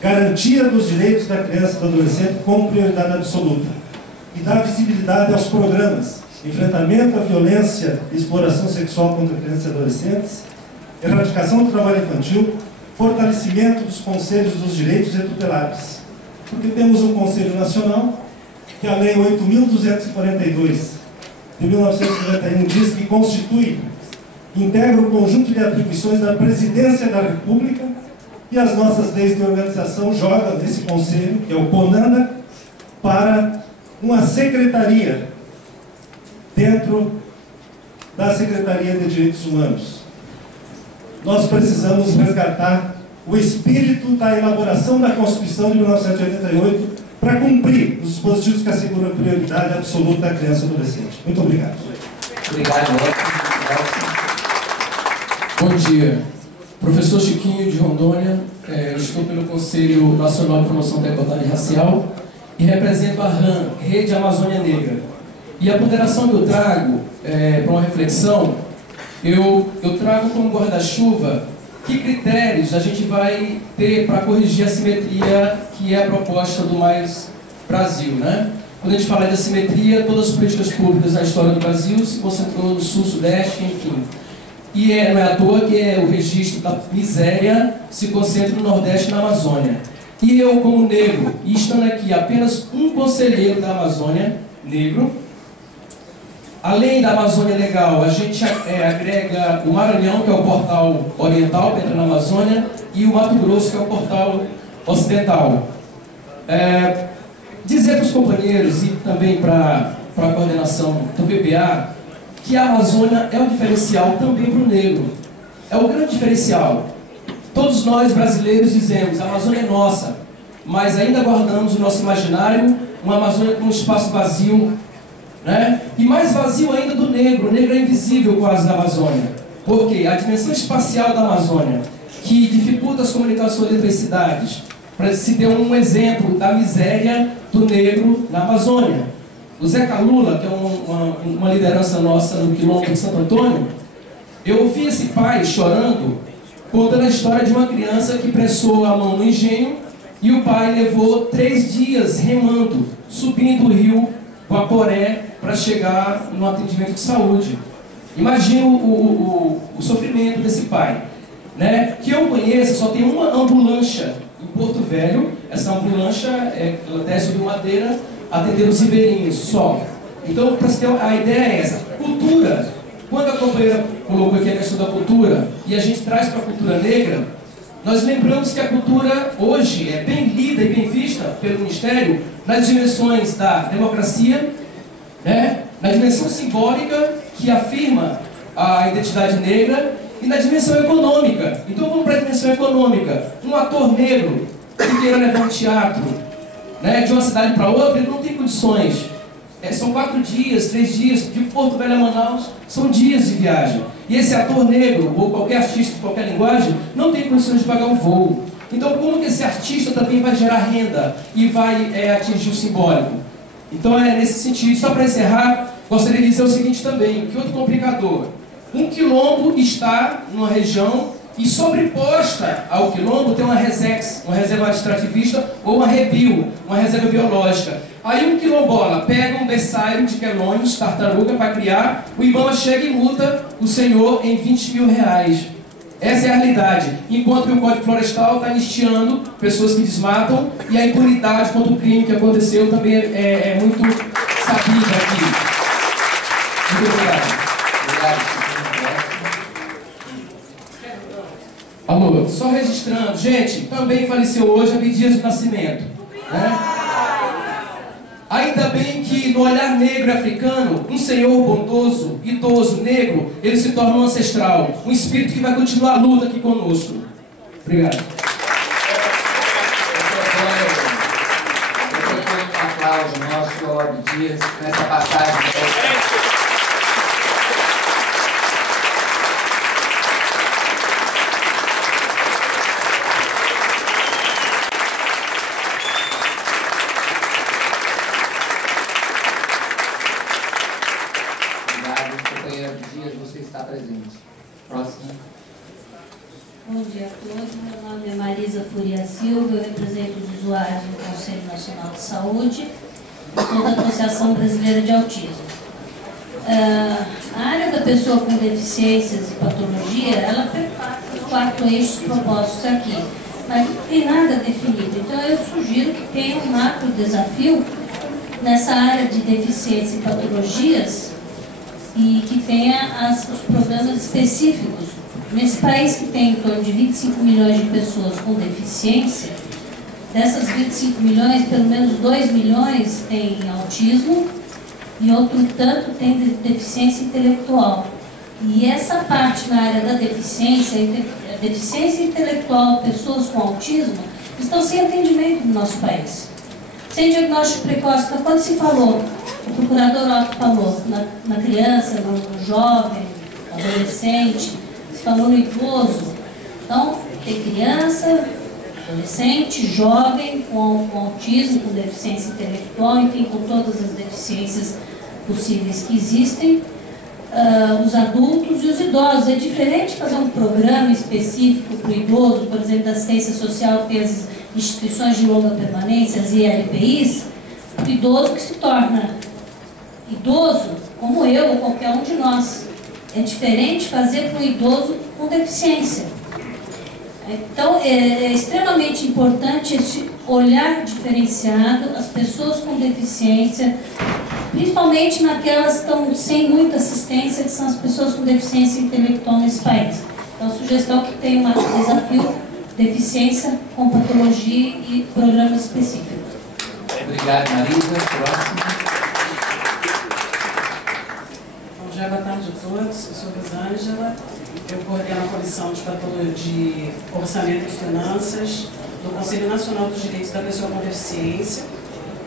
garantia dos direitos da criança e do adolescente com prioridade absoluta, e dar visibilidade aos programas: enfrentamento à violência e exploração sexual contra crianças e adolescentes, erradicação do trabalho infantil, fortalecimento dos conselhos dos direitos e tutelares. Porque temos um Conselho Nacional, que a Lei 8.242 de 1991 diz que constitui, integra o conjunto de atribuições da Presidência da República, e as nossas leis de organização jogam nesse Conselho, que é o CONANDA, para uma secretaria dentro da Secretaria de Direitos Humanos. Nós precisamos resgatar o espírito da elaboração da Constituição de 1988 para cumprir os dispositivos que asseguram a prioridade absoluta da criança e do adolescente. Muito obrigado. Obrigado, Bom dia. Professor Chiquinho de Rondônia, eu estou pelo Conselho Nacional de Promoção da Igualdade Racial e represento a RAM, Rede Amazônia Negra. E a ponderação que eu trago para uma reflexão, eu trago como guarda-chuva que critérios a gente vai ter para corrigir a assimetria que é a proposta do Mais Brasil, né? Quando a gente fala de assimetria, todas as políticas públicas na história do Brasil se concentrou no Sul, Sudeste, enfim. E não é à toa que o registro da miséria se concentra no Nordeste e na Amazônia. E eu, como negro, e estando aqui apenas um conselheiro da Amazônia, negro, além da Amazônia Legal, a gente agrega o Maranhão, que é o portal oriental, que entra na Amazônia, e o Mato Grosso, que é o portal ocidental. Dizer para os companheiros e também para a coordenação do PPA que a Amazônia é um diferencial também para o negro. É o grande diferencial. Todos nós brasileiros dizemos, a Amazônia é nossa, mas ainda guardamos no nosso imaginário uma Amazônia com um espaço vazio, né? E mais vazio ainda do negro. O negro é invisível quase na Amazônia. Por quê? A dimensão espacial da Amazônia, que dificulta as comunicações entre as cidades. Para se ter um exemplo da miséria do negro na Amazônia. O Zeca Lula, que é uma liderança nossa no Quilombo de Santo Antônio, eu ouvi esse pai chorando, contando a história de uma criança que prensou a mão no engenho e o pai levou 3 dias remando, subindo o rio Guaporé para chegar no atendimento de saúde. Imagina o sofrimento desse pai, né? Que eu conheço, só tem uma ambulância em Porto Velho. Essa ambulância, ela desce de madeira, atender os ribeirinhos só. Então, para você ter a ideia é essa. Cultura. Quando a companheira colocou aqui a questão da cultura, e a gente traz para a cultura negra, nós lembramos que a cultura hoje é bem lida e bem vista pelo Ministério nas dimensões da democracia, né? Na dimensão simbólica, que afirma a identidade negra, e na dimensão econômica. Então vamos para a dimensão econômica. Um ator negro que queira levar um teatro, né, de uma cidade para outra, ele não tem condições. São 4 dias, 3 dias, de Porto Velho a Manaus, são dias de viagem. E esse ator negro, ou qualquer artista de qualquer linguagem, não tem condições de pagar um voo. Então como que esse artista também vai gerar renda e vai atingir o simbólico? Então é nesse sentido. Só para encerrar, gostaria de dizer o seguinte também, que outro complicador. Um quilombo está numa região e sobreposta ao quilombo tem uma resex, uma reserva extrativista ou uma rebio, uma reserva biológica. Aí um quilombola pega um berçário de quelônios, tartaruga, para criar, o IBAMA chega e multa o senhor em R$20 mil. Essa é a realidade. Enquanto que o Código Florestal está anistiando pessoas que desmatam e a impunidade contra o crime que aconteceu também é muito sabida aqui. Muito obrigado. Alô, só registrando. Gente, também faleceu hoje Abdias do Nascimento. Né? Ainda bem que no olhar negro africano, um senhor bondoso, idoso, negro, ele se torna um ancestral, um espírito que vai continuar a luta aqui conosco. Obrigado. Eu proponho um aplauso nosso ao Abdias nessa passagem. Bom dia a todos, meu nome é Marisa Furia Silva, eu represento os usuários do Conselho Nacional de Saúde e sou da Associação Brasileira de Autismo. A área da pessoa com deficiências e patologia, ela perpassa os 4 eixos propostos aqui, mas não tem nada definido, então eu sugiro que tenha um macro desafio nessa área de deficiências e patologias e que tenha os programas específicos. Nesse país que tem em torno de 25 milhões de pessoas com deficiência, dessas 25 milhões, pelo menos 2 milhões têm autismo e outro tanto tem deficiência intelectual. E essa parte na área da deficiência, a deficiência intelectual, pessoas com autismo, estão sem atendimento no nosso país. Sem diagnóstico precoce, quando se falou, o procurador Otto falou, na criança, no jovem, adolescente, falou no idoso. Então, tem criança, adolescente, jovem, com autismo, com deficiência intelectual, enfim, com todas as deficiências possíveis que existem, os adultos e os idosos. É diferente fazer um programa específico para o idoso, por exemplo, da assistência social, que tem as instituições de longa permanência, as ILPIs, para o idoso que se torna idoso, como eu ou qualquer um de nós. É diferente fazer para um idoso com deficiência. Então, é extremamente importante esse olhar diferenciado às pessoas com deficiência, principalmente naquelas que estão sem muita assistência, que são as pessoas com deficiência intelectual nesse país. Então, a sugestão é que tenha um desafio, deficiência com patologia e programas específicos. Obrigado, Marisa. Próximo. Boa tarde a todos, eu sou Rosângela, eu coordeno a Comissão de Orçamento e Finanças do Conselho Nacional dos Direitos da Pessoa com Deficiência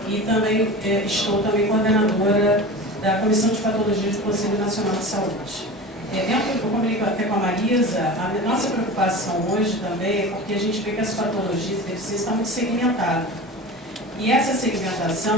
e também estou também coordenadora da Comissão de Patologias do Conselho Nacional de Saúde. Eu comunico até com a Marisa, a nossa preocupação hoje também é porque a gente vê que as patologias e deficiências estão muito segmentadas. E essa segmentação,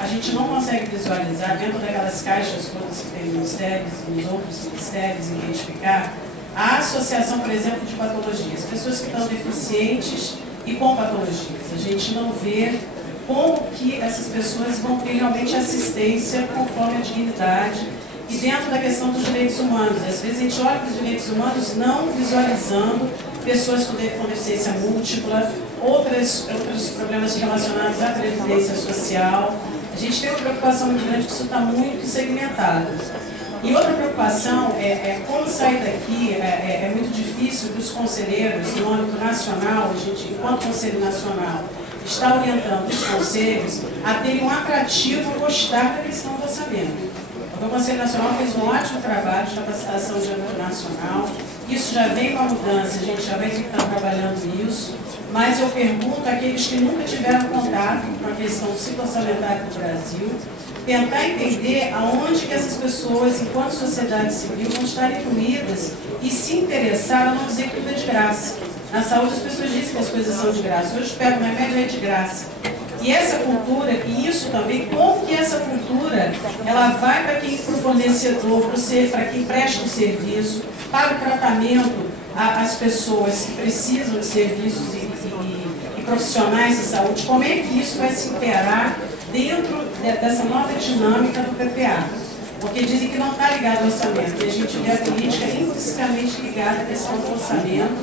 a gente não consegue visualizar dentro daquelas caixas todas que tem nos ministérios e nos outros ministérios, identificar a associação, por exemplo, de patologias. Pessoas que estão deficientes e com patologias. A gente não vê como que essas pessoas vão ter realmente assistência conforme a dignidade e dentro da questão dos direitos humanos. Às vezes a gente olha para os direitos humanos não visualizando pessoas com deficiência múltipla, outros problemas relacionados à previdência social. A gente tem uma preocupação muito grande que isso está muito segmentado. E outra preocupação como sair daqui, é muito difícil para os conselheiros no âmbito nacional, a gente, enquanto Conselho Nacional, está orientando os conselhos a terem um atrativo ao gostar da questão do orçamento. O Conselho Nacional fez um ótimo trabalho de capacitação de âmbito nacional, isso já vem com a mudança, a gente já vai ter que estar trabalhando nisso, mas eu pergunto àqueles que nunca tiveram contato com a questão do ciclo orçamentário do Brasil, tentar entender aonde que essas pessoas, enquanto sociedade civil, vão estar incluídas e se interessar a não dizer que tudo é de graça. Na saúde as pessoas dizem que as coisas são de graça, hoje pega o remédio é de graça. E essa cultura, e isso também, como que essa cultura, ela vai para quem for fornecedor, para quem presta o serviço, para o tratamento às pessoas que precisam de serviços e profissionais de saúde, como é que isso vai se interar dentro dessa nova dinâmica do PPA. Porque dizem que não está ligado ao orçamento, e a gente vê a política intrinsecamente ligada à questão do orçamento,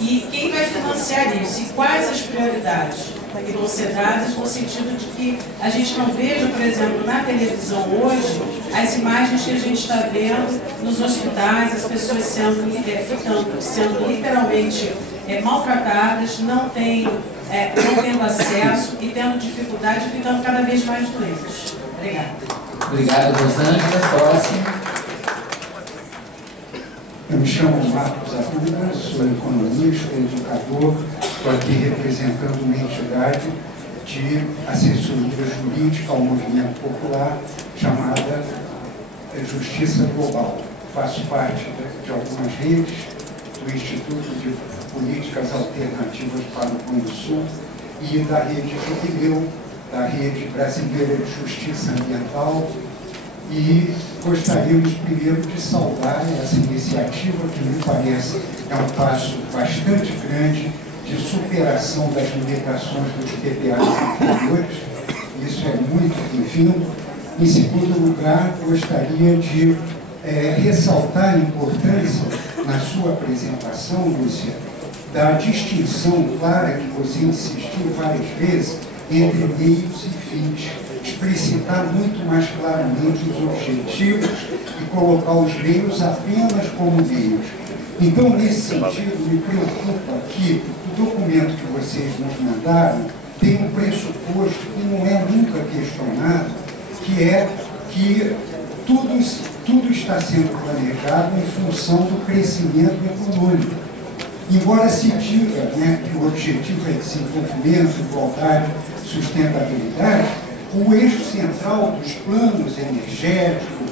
e quem vai financiar isso, e quais as prioridades que vão ser dadas, no sentido de que a gente não veja, por exemplo, na televisão hoje, as imagens que a gente está vendo nos hospitais, as pessoas sendo literalmente maltratadas, não tendo acesso e tendo dificuldade e ficando cada vez mais doentes. Obrigada. Obrigado, Rosângela. Próximo. Eu me chamo Marcos Arruda, sou economista, educador, estou aqui representando uma entidade de assessoria jurídica ao movimento popular chamada Justiça Global. Faço parte de algumas redes do Instituto de Políticas Alternativas para o Cone Sul e da rede Jubileu, da Rede Brasileira de Justiça Ambiental, e gostaríamos primeiro de saudar essa iniciativa que me parece é um passo bastante grande de superação das limitações dos PPAs anteriores. Isso é muito bem-vindo. Em segundo lugar, gostaria de ressaltar a importância na sua apresentação, Lúcia, da distinção clara que você insistiu várias vezes entre meios e fins, explicitar muito mais claramente os objetivos e colocar os meios apenas como meios. Então, nesse sentido, me preocupa que o documento que vocês nos mandaram tem um pressuposto que não é nunca questionado, que é que tudo está sendo planejado em função do crescimento econômico. Embora se diga, né, que o objetivo é desenvolvimento, igualdade, sustentabilidade, o eixo central dos planos energéticos,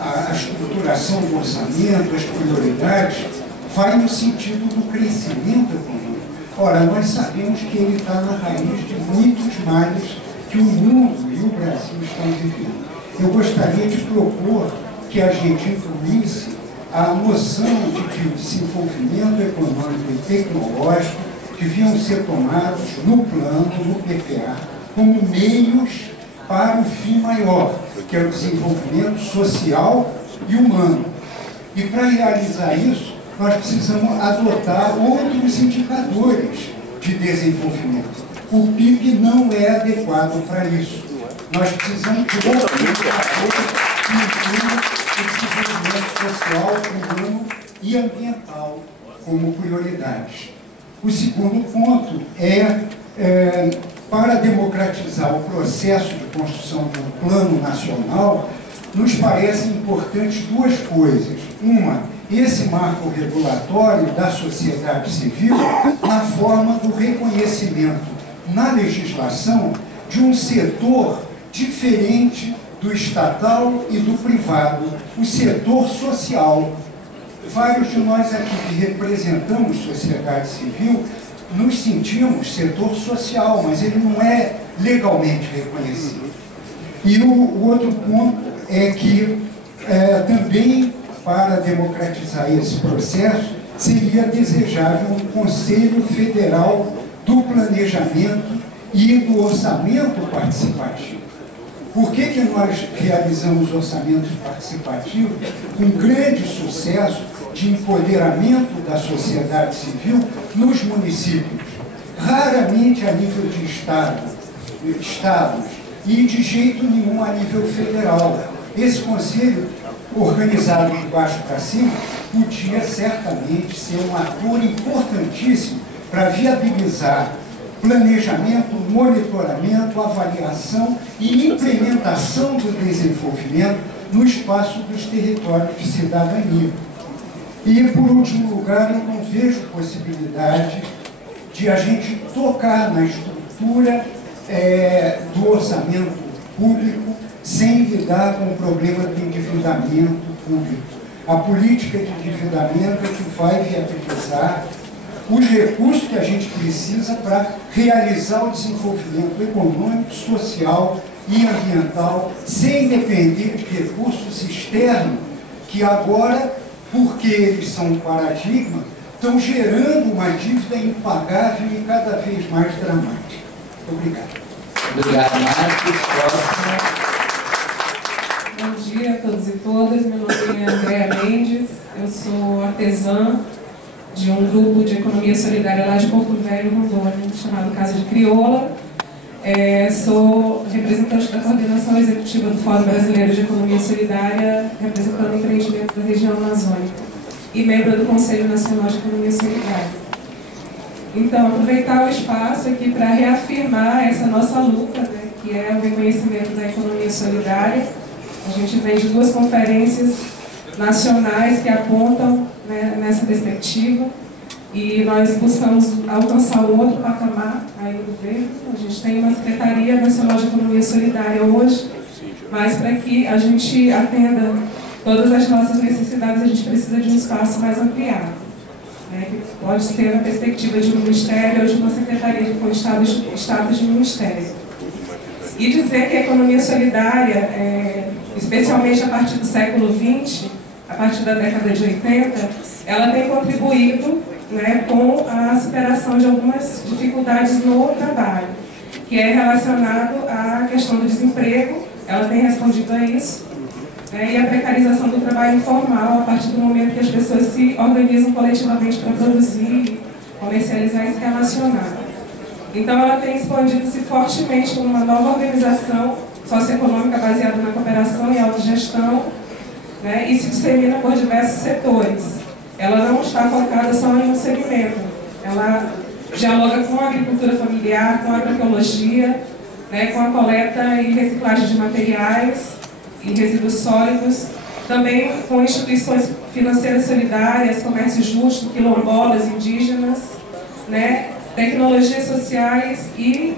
a estruturação do orçamento, as prioridades, vai no sentido do crescimento econômico. Ora, nós sabemos que ele está na raiz de muitos males que o mundo e o Brasil estão vivendo. Eu gostaria de propor que a gente incluísse a noção de que o desenvolvimento econômico e tecnológico deviam ser tomados no plano, no PPA, como meios para o fim maior, que é o desenvolvimento social e humano. E para realizar isso, nós precisamos adotar outros indicadores de desenvolvimento. O PIB não é adequado para isso. Nós precisamos de outros indicadores que incluam o desenvolvimento social, humano e ambiental como prioridades. O segundo ponto para democratizar o processo de construção de um plano nacional, nos parecem importantes duas coisas. Uma, esse marco regulatório da sociedade civil na forma do reconhecimento na legislação de um setor diferente do estatal e do privado, o setor social. Vários de nós aqui que representamos sociedade civil nos sentimos setor social, mas ele não é legalmente reconhecido. E o outro ponto é que também para democratizar esse processo seria desejável um Conselho Federal do Planejamento e do Orçamento Participativo. Por que nós realizamos orçamentos participativos com grande sucesso de empoderamento da sociedade civil nos municípios? Raramente a nível de estados e de jeito nenhum a nível federal. Esse conselho, organizado de baixo para cima, podia certamente ser um ator importantíssimo para viabilizar planejamento, monitoramento, avaliação e implementação do desenvolvimento no espaço dos territórios de cidadania. E, por último lugar, eu não vejo possibilidade de a gente tocar na estrutura do orçamento público sem lidar com o problema do endividamento público. A política de endividamento é que vai viabilizar os recursos que a gente precisa para realizar o desenvolvimento econômico, social e ambiental, sem depender de recursos externos, que agora, porque eles são um paradigma, estão gerando uma dívida impagável e cada vez mais dramática. Obrigado. Obrigado, Marcos. Próximo. artesã de um grupo de economia solidária lá de Porto Velho, Rondônia, chamado Casa de Crioula. Sou representante da coordenação executiva do Fórum Brasileiro de Economia Solidária, representando empreendimentos da região amazônica, e membro do Conselho Nacional de Economia Solidária. Então, aproveitar o espaço aqui para reafirmar essa nossa luta, né, que é o reconhecimento da economia solidária. A gente vem de 2 conferências nacionais que apontam, né, nessa perspectiva, e nós buscamos alcançar um outro patamar aí no governo. A gente tem uma Secretaria Nacional de Economia Solidária hoje, mas para que a gente atenda todas as nossas necessidades, a gente precisa de um espaço mais ampliado, né, que pode ser na perspectiva de um ministério ou de uma secretaria com status de ministério. E dizer que a economia solidária, especialmente a partir do século XX, a partir da década de 80, ela tem contribuído, né, com a superação de algumas dificuldades no trabalho, que é relacionado à questão do desemprego. Ela tem respondido a isso, né, e a precarização do trabalho informal, a partir do momento que as pessoas se organizam coletivamente para produzir, comercializar e se relacionar. Então, ela tem expandido-se fortemente como uma nova organização socioeconômica baseada na cooperação e autogestão, né, e se dissemina por diversos setores. Ela não está focada só em um segmento. Ela dialoga com a agricultura familiar, com a agroecologia, né, com a coleta e reciclagem de materiais e resíduos sólidos, também com instituições financeiras solidárias, comércio justo, quilombolas, indígenas, né, tecnologias sociais e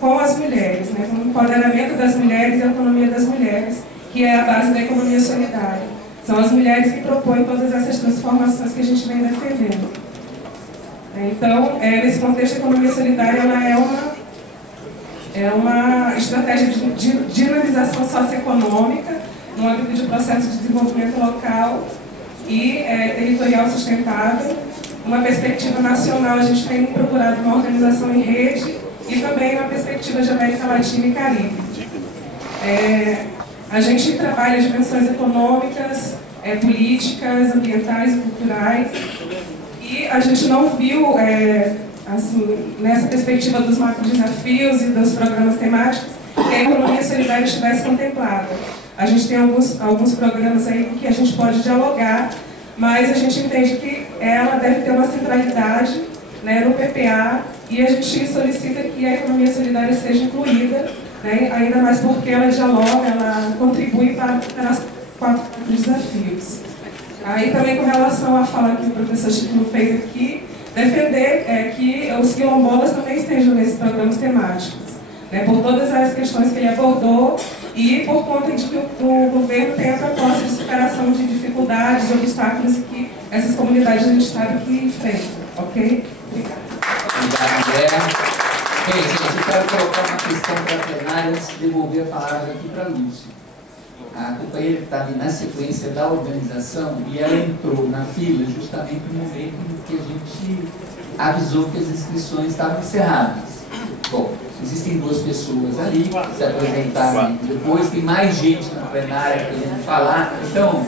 com as mulheres, né, com o empoderamento das mulheres e a autonomia das mulheres, que é a base da economia solidária. São as mulheres que propõem todas essas transformações que a gente vem defendendo. Então, nesse contexto, a economia solidária ela é uma estratégia de dinamização socioeconômica no âmbito de processo de desenvolvimento local e territorial sustentável. Uma perspectiva nacional, a gente tem procurado uma organização em rede e também uma perspectiva de América Latina e Caribe. A gente trabalha dimensões econômicas, políticas, ambientais e culturais, e a gente não viu, assim, nessa perspectiva dos macro-desafios e dos programas temáticos, que a economia solidária estivesse contemplada. A gente tem alguns programas aí que a gente pode dialogar, mas a gente entende que ela deve ter uma centralidade, né, no PPA, e a gente solicita que a economia solidária seja incluída, né, ainda mais porque ela dialoga, ela contribui para as 4 desafios. Aí também com relação à fala que o professor Chico fez aqui, defender que os quilombolas também estejam nesses programas temáticos, né, por todas as questões que ele abordou e por conta de que o governo tem a proposta de superação de dificuldades, de obstáculos que essas comunidades a gente sabe que enfrentam, ok? Obrigada. Obrigado, André. Bem, gente, eu quero colocar uma questão para a plenária antes de devolver a palavra aqui para a Lúcia. A companheira está ali na sequência da organização e ela entrou na fila justamente no momento em que a gente avisou que as inscrições estavam encerradas. Bom, existem 2 pessoas ali que se apresentaram depois, tem mais gente na plenária querendo falar. Então,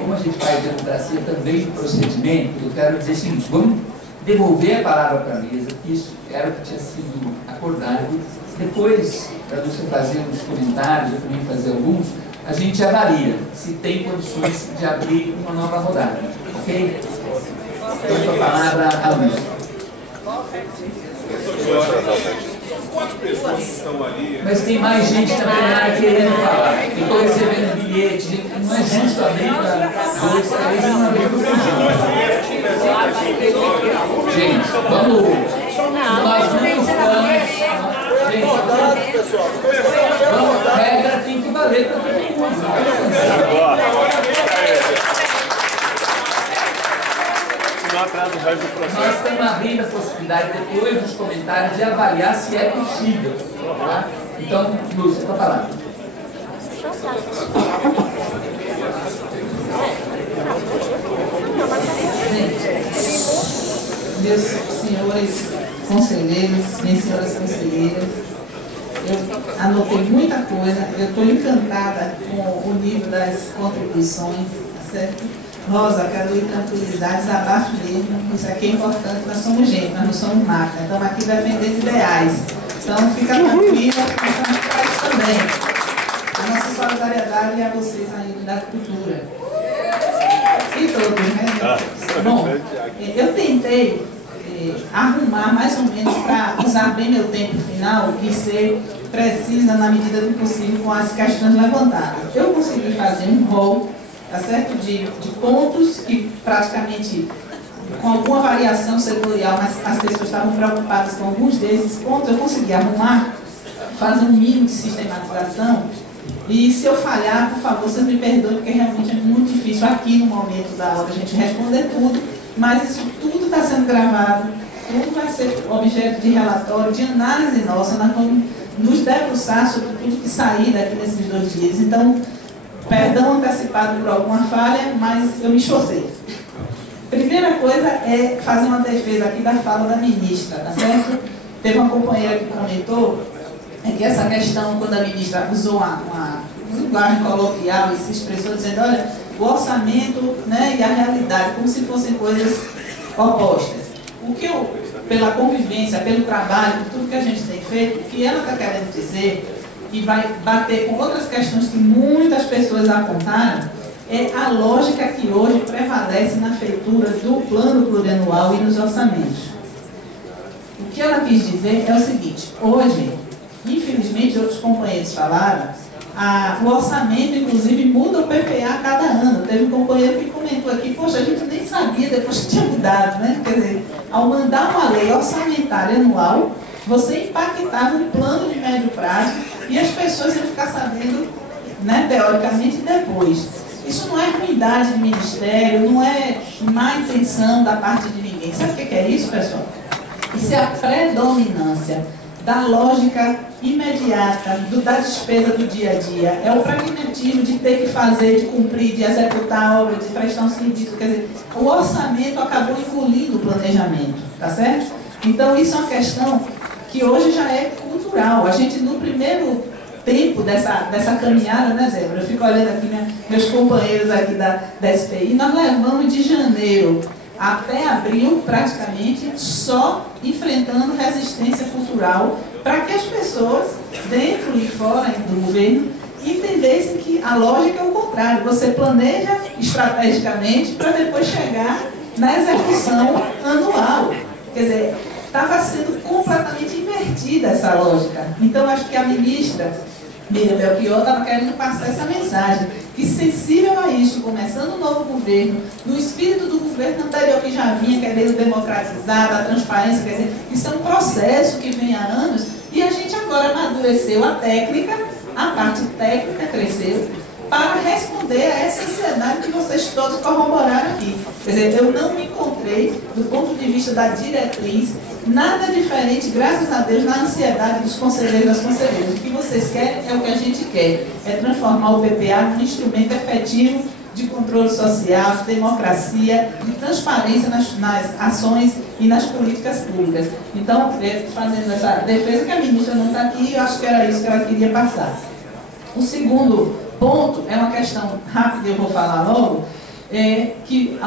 como a gente faz democracia também no procedimento, eu quero dizer o seguinte: vamos devolver a palavra para a mesa, que isso era o que tinha sido acordado. Depois, para você fazer uns comentários, eu também fazer alguns, a gente avalia se tem condições de abrir uma nova rodada, ok? Então, a palavra a Lúcia. Mas tem mais gente na plenária querendo falar. Eu estou recebendo bilhete, não é justo abrir para 2, 3 e não abrir para o gente, vamos. Nós vamos. Vamos, a regra tem que valer para todo mundo. Nós estamos abrindo a possibilidade, depois dos comentários, de avaliar se é possível. Tá? Então, Lúcia, para falar. Meus senhores conselheiros, minhas senhoras conselheiras, eu anotei muita coisa, eu estou encantada com o nível das contribuições, tá certo? Rosa, quero lhe tranquilizar, desabafo mesmo, isso aqui é importante, nós somos gente, nós não somos máquina, estamos aqui defendendo ideais. Então fica tranquila, nós estamos para isso também. A nossa solidariedade é a vocês aí da cultura. E todos, né? Bom, eu tentei arrumar mais ou menos para usar bem meu tempo final e ser precisa na medida do possível com as questões levantadas. Eu consegui fazer um rol, tá certo, de pontos que praticamente com alguma variação setorial, mas as pessoas estavam preocupadas com alguns desses pontos, eu consegui arrumar, fazer um mínimo de sistematização. E se eu falhar, por favor, vocês me perdoem, porque realmente é muito difícil aqui no momento da aula a gente responder tudo, mas isso tudo está sendo gravado, tudo vai ser objeto de relatório, de análise nossa, nós vamos nos debruçar sobre tudo que sair daqui nesses 2 dias. Então, perdão antecipado por alguma falha, mas eu me esforcei. Primeira coisa é fazer uma defesa aqui da fala da ministra, tá certo? Teve uma companheira que comentou que essa questão, quando a ministra usou uma linguagem coloquial e se expressou dizendo, olha, o orçamento, né, e a realidade, como se fossem coisas opostas. O que eu, pela convivência, pelo trabalho, por tudo que a gente tem feito, o que ela está querendo dizer, e vai bater com outras questões que muitas pessoas apontaram, é a lógica que hoje prevalece na feitura do plano plurianual e nos orçamentos. O que ela quis dizer é o seguinte, hoje, infelizmente outros companheiros falaram, o orçamento inclusive muda o PPA a cada ano. Teve um companheiro que comentou aqui, poxa, a gente nem sabia depois que tinha mudado, né? Quer dizer, ao mandar uma lei orçamentária anual, você impactava um plano de médio prazo e as pessoas iam ficar sabendo, né, teoricamente, depois. Isso não é ruindade de ministério, não é má intenção da parte de ninguém. Sabe o que é isso, pessoal? Isso é a predominância da lógica imediata, da despesa do dia a dia. É o pragmatismo de ter que fazer, de cumprir, de executar a obra, de prestar um serviço. Quer dizer, o orçamento acabou engolindo o planejamento, tá certo? Então, isso é uma questão que hoje já é cultural. A gente, no primeiro tempo dessa caminhada, né, Zébora? Eu fico olhando aqui meus companheiros aqui da SPI, nós levamos de janeiro até abril, praticamente, só enfrentando resistência cultural para que as pessoas, dentro e fora do governo, entendessem que a lógica é o contrário. Você planeja estrategicamente para depois chegar na execução anual. Quer dizer, estava sendo completamente invertida essa lógica. Então, acho que a ministra Miriam Belchior estava querendo passar essa mensagem, que sensível a isso, começando o novo governo, no espírito do governo anterior que já vinha querendo democratizar, a transparência, quer dizer, isso é um processo que vem há anos, e a gente agora amadureceu a técnica, a parte técnica cresceu, para responder a essa ansiedade que vocês todos corroboraram aqui. Quer dizer, eu não me encontrei, do ponto de vista da diretriz, nada diferente, graças a Deus, na ansiedade dos conselheiros e das conselheiras. O que vocês querem é o que a gente quer, é transformar o PPA num instrumento efetivo de controle social, de democracia, de transparência nas ações e nas políticas públicas. Então, fazendo essa defesa, que a ministra não está aqui, eu acho que era isso que ela queria passar. O segundo ponto é uma questão rápida, eu vou falar logo, que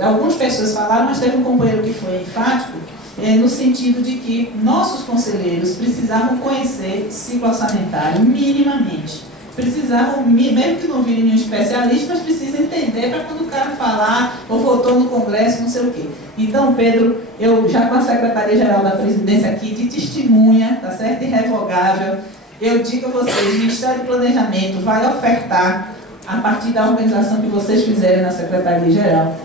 algumas pessoas falaram, mas teve um companheiro que foi enfático, no sentido de que nossos conselheiros precisavam conhecer ciclo orçamentário minimamente. Precisavam, mesmo que não virem nenhum especialista, mas precisam entender para quando o cara falar ou votou no Congresso, não sei o quê. Então, Pedro, eu já com a Secretaria-Geral da Presidência aqui, de testemunha, tá certo? Irrevogável, eu digo a vocês, o Ministério do Planejamento vai ofertar, a partir da organização que vocês fizerem na Secretaria-Geral,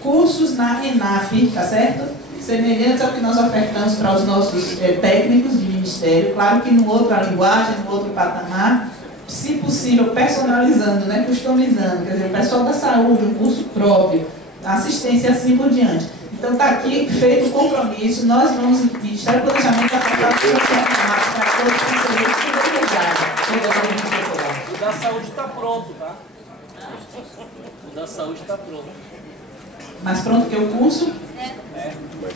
cursos na ENAF, tá certo? Semelhantes ao que nós ofertamos para os nossos técnicos de ministério, claro que numa outra linguagem, num outro patamar, se possível personalizando, né, customizando, quer dizer, o pessoal da saúde, um curso próprio, assistência assim por diante. Então está aqui feito o compromisso, nós vamos, o Ministério do Planejamento, para todos os conselheiros que desejarem. O da saúde está pronto, tá? O da saúde está pronto. Mais pronto que o curso?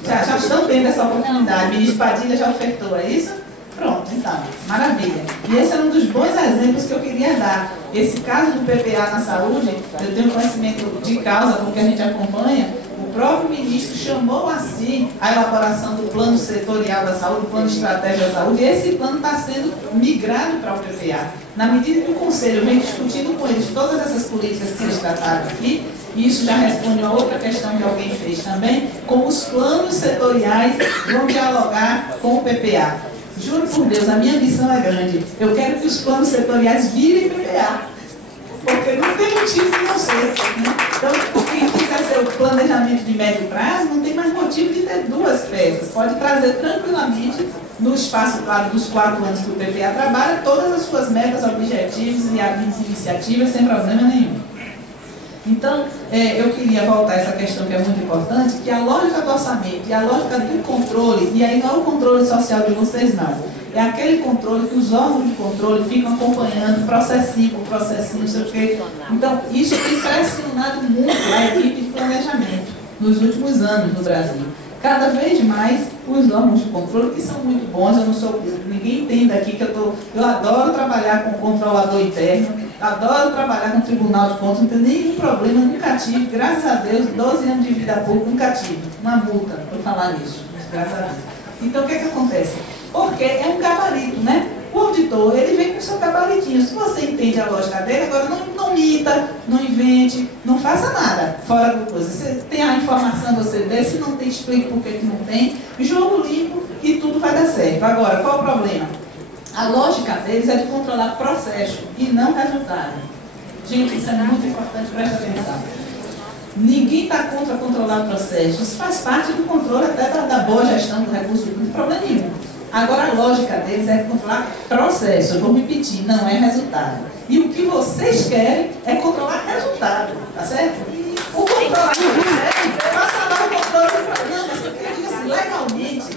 Já estão tendo essa oportunidade. O ministro Padilha já ofertou, é isso? Pronto, então. Então, maravilha. E esse é um dos bons exemplos que eu queria dar. Esse caso do PPA na saúde, eu tenho conhecimento de causa, porque a gente acompanha, o próprio ministro chamou assim a elaboração do plano setorial da saúde, do plano de estratégia da saúde, e esse plano está sendo migrado para o PPA. Na medida que o Conselho vem discutindo com eles todas essas políticas que vocês trataram aqui, e isso já responde a outra questão que alguém fez também, como os planos setoriais vão dialogar com o PPA. Juro por Deus, a minha missão é grande. Eu quero que os planos setoriais virem PPA. Porque não tem motivo de não ser. Né? Então, quem quiser ser o planejamento de médio prazo, não tem mais motivo de ter duas peças. Pode trazer tranquilamente, no espaço, claro, dos 4 anos que o PPA trabalha, todas as suas metas, objetivos e iniciativas, sem problema nenhum. Então, eu queria voltar a essa questão que é muito importante, que a lógica do orçamento e a lógica do controle, e aí não é o controle social de vocês, não. É aquele controle que os órgãos de controle ficam acompanhando, processinho, não sei o quê. Então, isso tem pressionado muito a equipe de planejamento nos últimos anos no Brasil. Cada vez mais, os órgãos de controle, que são muito bons, ninguém entende aqui que eu adoro trabalhar com o controlador interno, adoro trabalhar com o Tribunal de Contas, não tem nenhum problema, nunca tive, graças a Deus, 12 anos de vida pública, nunca tive uma multa por falar nisso, graças a Deus. Então, o que acontece? Porque é um gabarito, né? O auditor, ele vem com o seu gabaritinho. Se você entende a lógica dele, agora não imita, não invente, não faça nada fora do coisa. Você tem a informação, você dê, se não tem, explique por que não tem, jogo limpo e tudo vai dar certo. Agora, qual o problema? A lógica deles é de controlar processo e não resultado. Gente, isso é muito importante, presta atenção. Ninguém está contra controlar processos. Isso faz parte do controle até da boa gestão do recurso público, não tem problema nenhum. Agora, a lógica deles é controlar processo. Eu vou repetir, não é resultado. E o que vocês querem é controlar resultado, tá certo? O controlar é passar lá o controle. Não, mas eu queria dizer assim,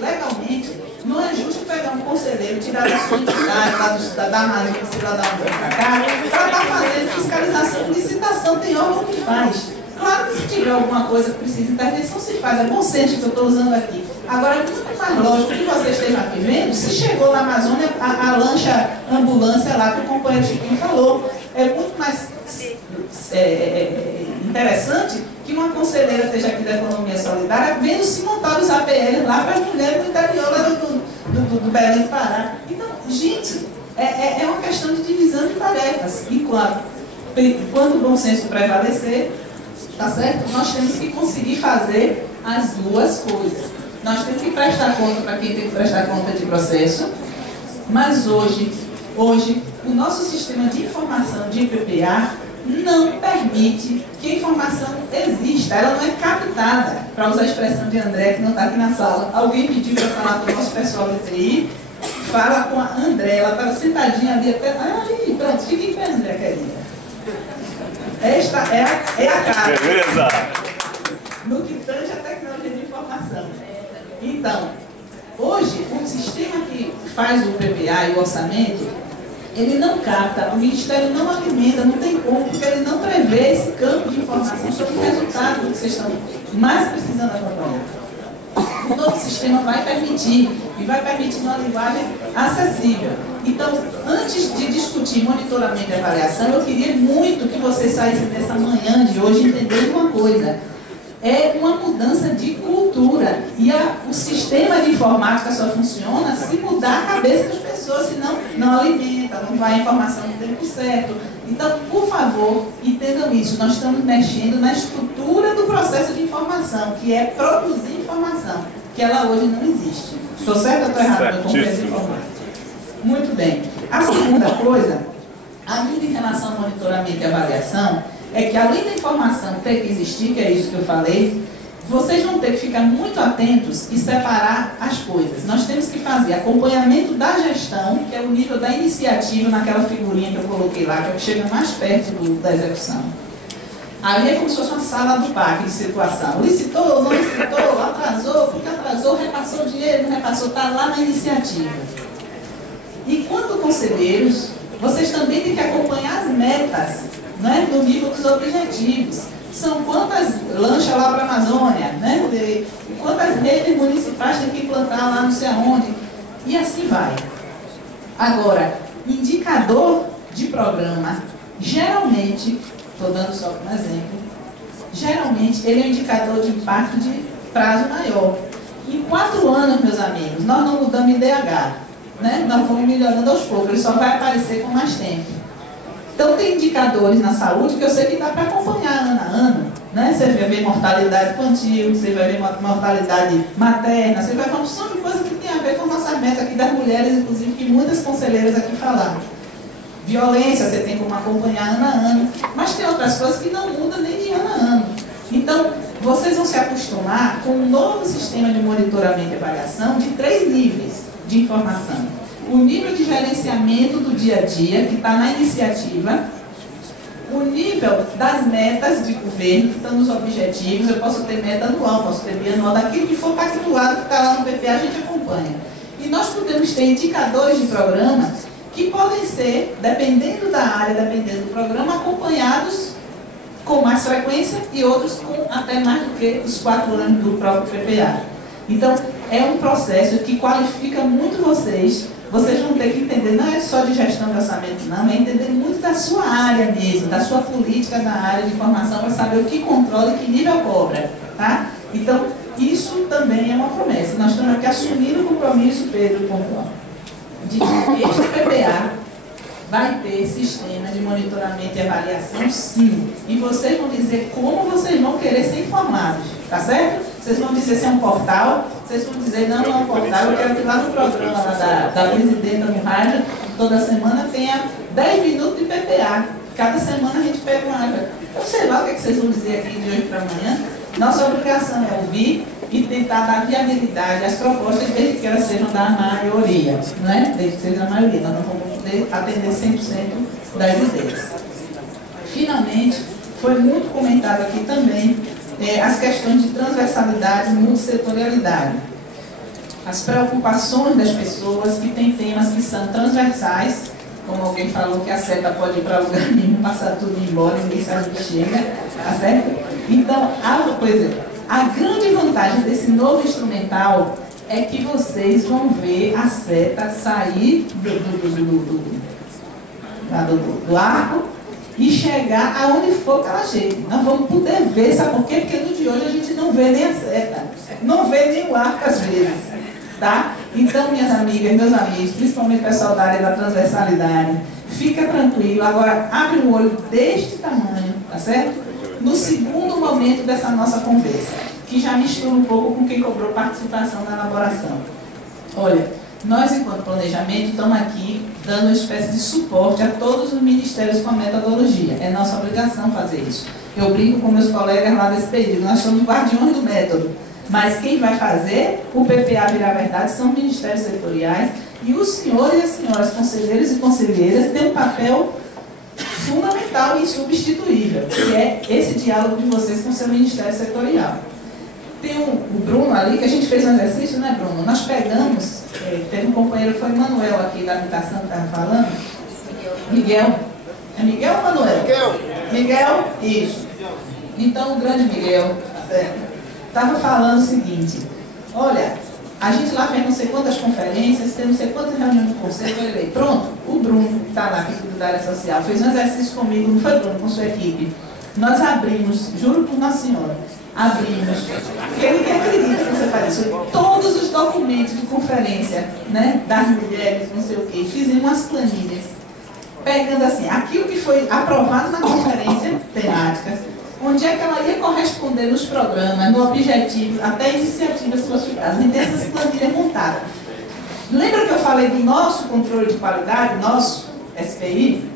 legalmente, não é justo pegar um conselheiro, tirar da sua entidade, da Amazônia, sei lá da onde para cá, para estar fazendo fiscalização e licitação. Tem órgão que faz. Claro que se tiver alguma coisa que precisa de intervenção, se faz. É bom senso que eu estou usando aqui. Agora, é muito mais lógico que você esteja aqui vendo, se chegou na Amazônia, a lancha ambulância lá que o companheiro Chiquinho falou. É muito mais interessante que uma conselheira esteja aqui da Economia Solidária vendo se montar os APL lá para as mulheres do interior lá do Belém do Pará. Então, gente, é uma questão de divisão de tarefas. Quando o bom senso prevalecer, tá certo? Nós temos que conseguir fazer as duas coisas. Nós temos que prestar conta para quem tem que prestar conta de processo, mas hoje o nosso sistema de informação de PPA não permite que a informação exista, ela não é captada, para usar a expressão de André, que não está aqui na sala. Alguém pediu para falar com o nosso pessoal de TI, fala com a André, ela estava sentadinha ali até. Aí, pronto, fica em pé, André, querida. Esta é a cara. Beleza! No que tange a tecnologia de informação. Então, hoje, o sistema que faz o PPA e o orçamento, ele não capta, o Ministério não alimenta, não tem como, porque ele não prevê esse campo de informação sobre o resultado do que vocês estão mais precisando acompanhar. O novo sistema vai permitir, e vai permitir uma linguagem acessível. Então, antes de discutir monitoramento e avaliação, eu queria muito que vocês saíssem dessa manhã de hoje entendendo uma coisa. É uma mudança de cultura. E o sistema de informática só funciona se mudar a cabeça das pessoas, senão não alimenta, não vai a informação no tempo certo. Então, por favor, entendam isso. Nós estamos mexendo na estrutura do processo de informação, que é produzir informação, que ela hoje não existe. Estou certo ou estou errado no contexto informático? Muito bem. A segunda coisa, ainda em relação ao monitoramento e avaliação, é que além da informação ter que existir, que é isso que eu falei, vocês vão ter que ficar muito atentos e separar as coisas. Nós temos que fazer acompanhamento da gestão, que é o nível da iniciativa, naquela figurinha que eu coloquei lá, que é o que chega mais perto da execução. Ali é como se fosse uma sala do PAC de situação. Licitou, não licitou, atrasou, porque atrasou, repassou dinheiro, não repassou, está lá na iniciativa. E quanto conselheiros, vocês também têm que acompanhar as metas, né, no nível dos objetivos. São quantas lanchas lá para a Amazônia, né? Quantas redes municipais tem que implantar lá não sei aonde. E assim vai. Agora, indicador de programa, geralmente, estou dando só um exemplo, geralmente ele é um indicador de impacto de prazo maior. Em 4 anos, meus amigos, nós não mudamos IDH, né? Nós vamos melhorando aos poucos, ele só vai aparecer com mais tempo. Então, tem indicadores na saúde que eu sei que dá para acompanhar ano a ano, né? Você vai ver mortalidade infantil, você vai ver mortalidade materna, você vai ver uma opção de coisas que tem a ver com nossas metas aqui das mulheres, inclusive, que muitas conselheiras aqui falaram. Violência, você tem como acompanhar ano a ano, mas tem outras coisas que não mudam nem de ano a ano. Então, vocês vão se acostumar com um novo sistema de monitoramento e avaliação de 3 níveis de informação. O nível de gerenciamento do dia a dia, que está na iniciativa, o nível das metas de governo, que estão nos objetivos. Eu posso ter meta anual, posso ter bianual, daquilo que for pactuado, que está lá no PPA, a gente acompanha. E nós podemos ter indicadores de programa que podem ser, dependendo da área, dependendo do programa, acompanhados com mais frequência e outros com até mais do que os 4 anos do próprio PPA. Então, é um processo que qualifica muito vocês. Vocês vão ter que entender, não é só de gestão de orçamento, não, é entender muito da sua área mesmo, da sua política da área de formação, para saber o que controla e que nível cobra, tá? Então, isso também é uma promessa. Nós estamos aqui assumindo o compromisso, Pedro pontual, de que este PPA vai ter sistema de monitoramento e avaliação, sim. E vocês vão dizer como vocês vão querer ser informados, tá certo? Vocês vão dizer se é um portal, vocês vão dizer, não, não é um portal, eu quero que lá no programa lá da presidenta no rádio, toda semana tenha 10 minutos de PPA. Cada semana a gente pega uma... Eu sei lá o que vocês vão dizer aqui de hoje para amanhã. Nossa obrigação é ouvir e tentar dar viabilidade às propostas, desde que elas sejam da maioria, não é? Desde que seja a maioria, nós não vamos poder atender 100% das ideias. Finalmente, foi muito comentado aqui também as questões de transversalidade e multissetorialidade. As preocupações das pessoas que têm temas que são transversais, como alguém falou que a seta pode ir para lugar nenhum, passar tudo embora, ninguém sabe onde chega, tá certo? Então, a grande vantagem desse novo instrumental é que vocês vão ver a seta sair do arco e chegar aonde for que ela chegue. Nós vamos poder ver, sabe por quê? Porque no de hoje a gente não vê nem a seta, não vê nem o arco às vezes, tá? Então, minhas amigas, meus amigos, principalmente o pessoal da área da transversalidade, fica tranquilo. Agora, abre o olho deste tamanho, tá certo? No segundo momento dessa nossa conversa, que já mistura um pouco com quem cobrou participação na elaboração. Olha, nós, enquanto planejamento, estamos aqui dando uma espécie de suporte a todos os ministérios com a metodologia. É nossa obrigação fazer isso. Eu brinco com meus colegas lá desse período, nós somos guardiões do método. Mas quem vai fazer o PPA virar verdade são os ministérios setoriais, e os senhores e as senhoras conselheiros e conselheiras têm um papel fundamental e insubstituível, que é esse diálogo de vocês com o seu ministério setorial. Tem o Bruno ali, que a gente fez um exercício, né, Bruno? Nós pegamos, teve um companheiro, foi o Manuel aqui da habitação que estava falando. Miguel. É Miguel ou Manuel? Miguel, isso. Então, o grande Miguel, estava falando o seguinte: olha, a gente lá fez não sei quantas conferências, tem não sei quantas reuniões de conselho, eu falei, pronto, o Bruno, que está lá, que é da área social, fez um exercício comigo, não foi, Bruno, com sua equipe. Nós abrimos, juro por Nossa Senhora, abrimos, porque ninguém acredita que você faz isso, todos os documentos de conferência, né, das mulheres, não sei o quê, fizemos umas planilhas, pegando assim, aquilo que foi aprovado na conferência temática, onde é que ela ia corresponder nos programas, no objetivo, até iniciativas classificadas. A gente tem essas planilhas montadas. Lembra que eu falei do nosso controle de qualidade, nosso SPI,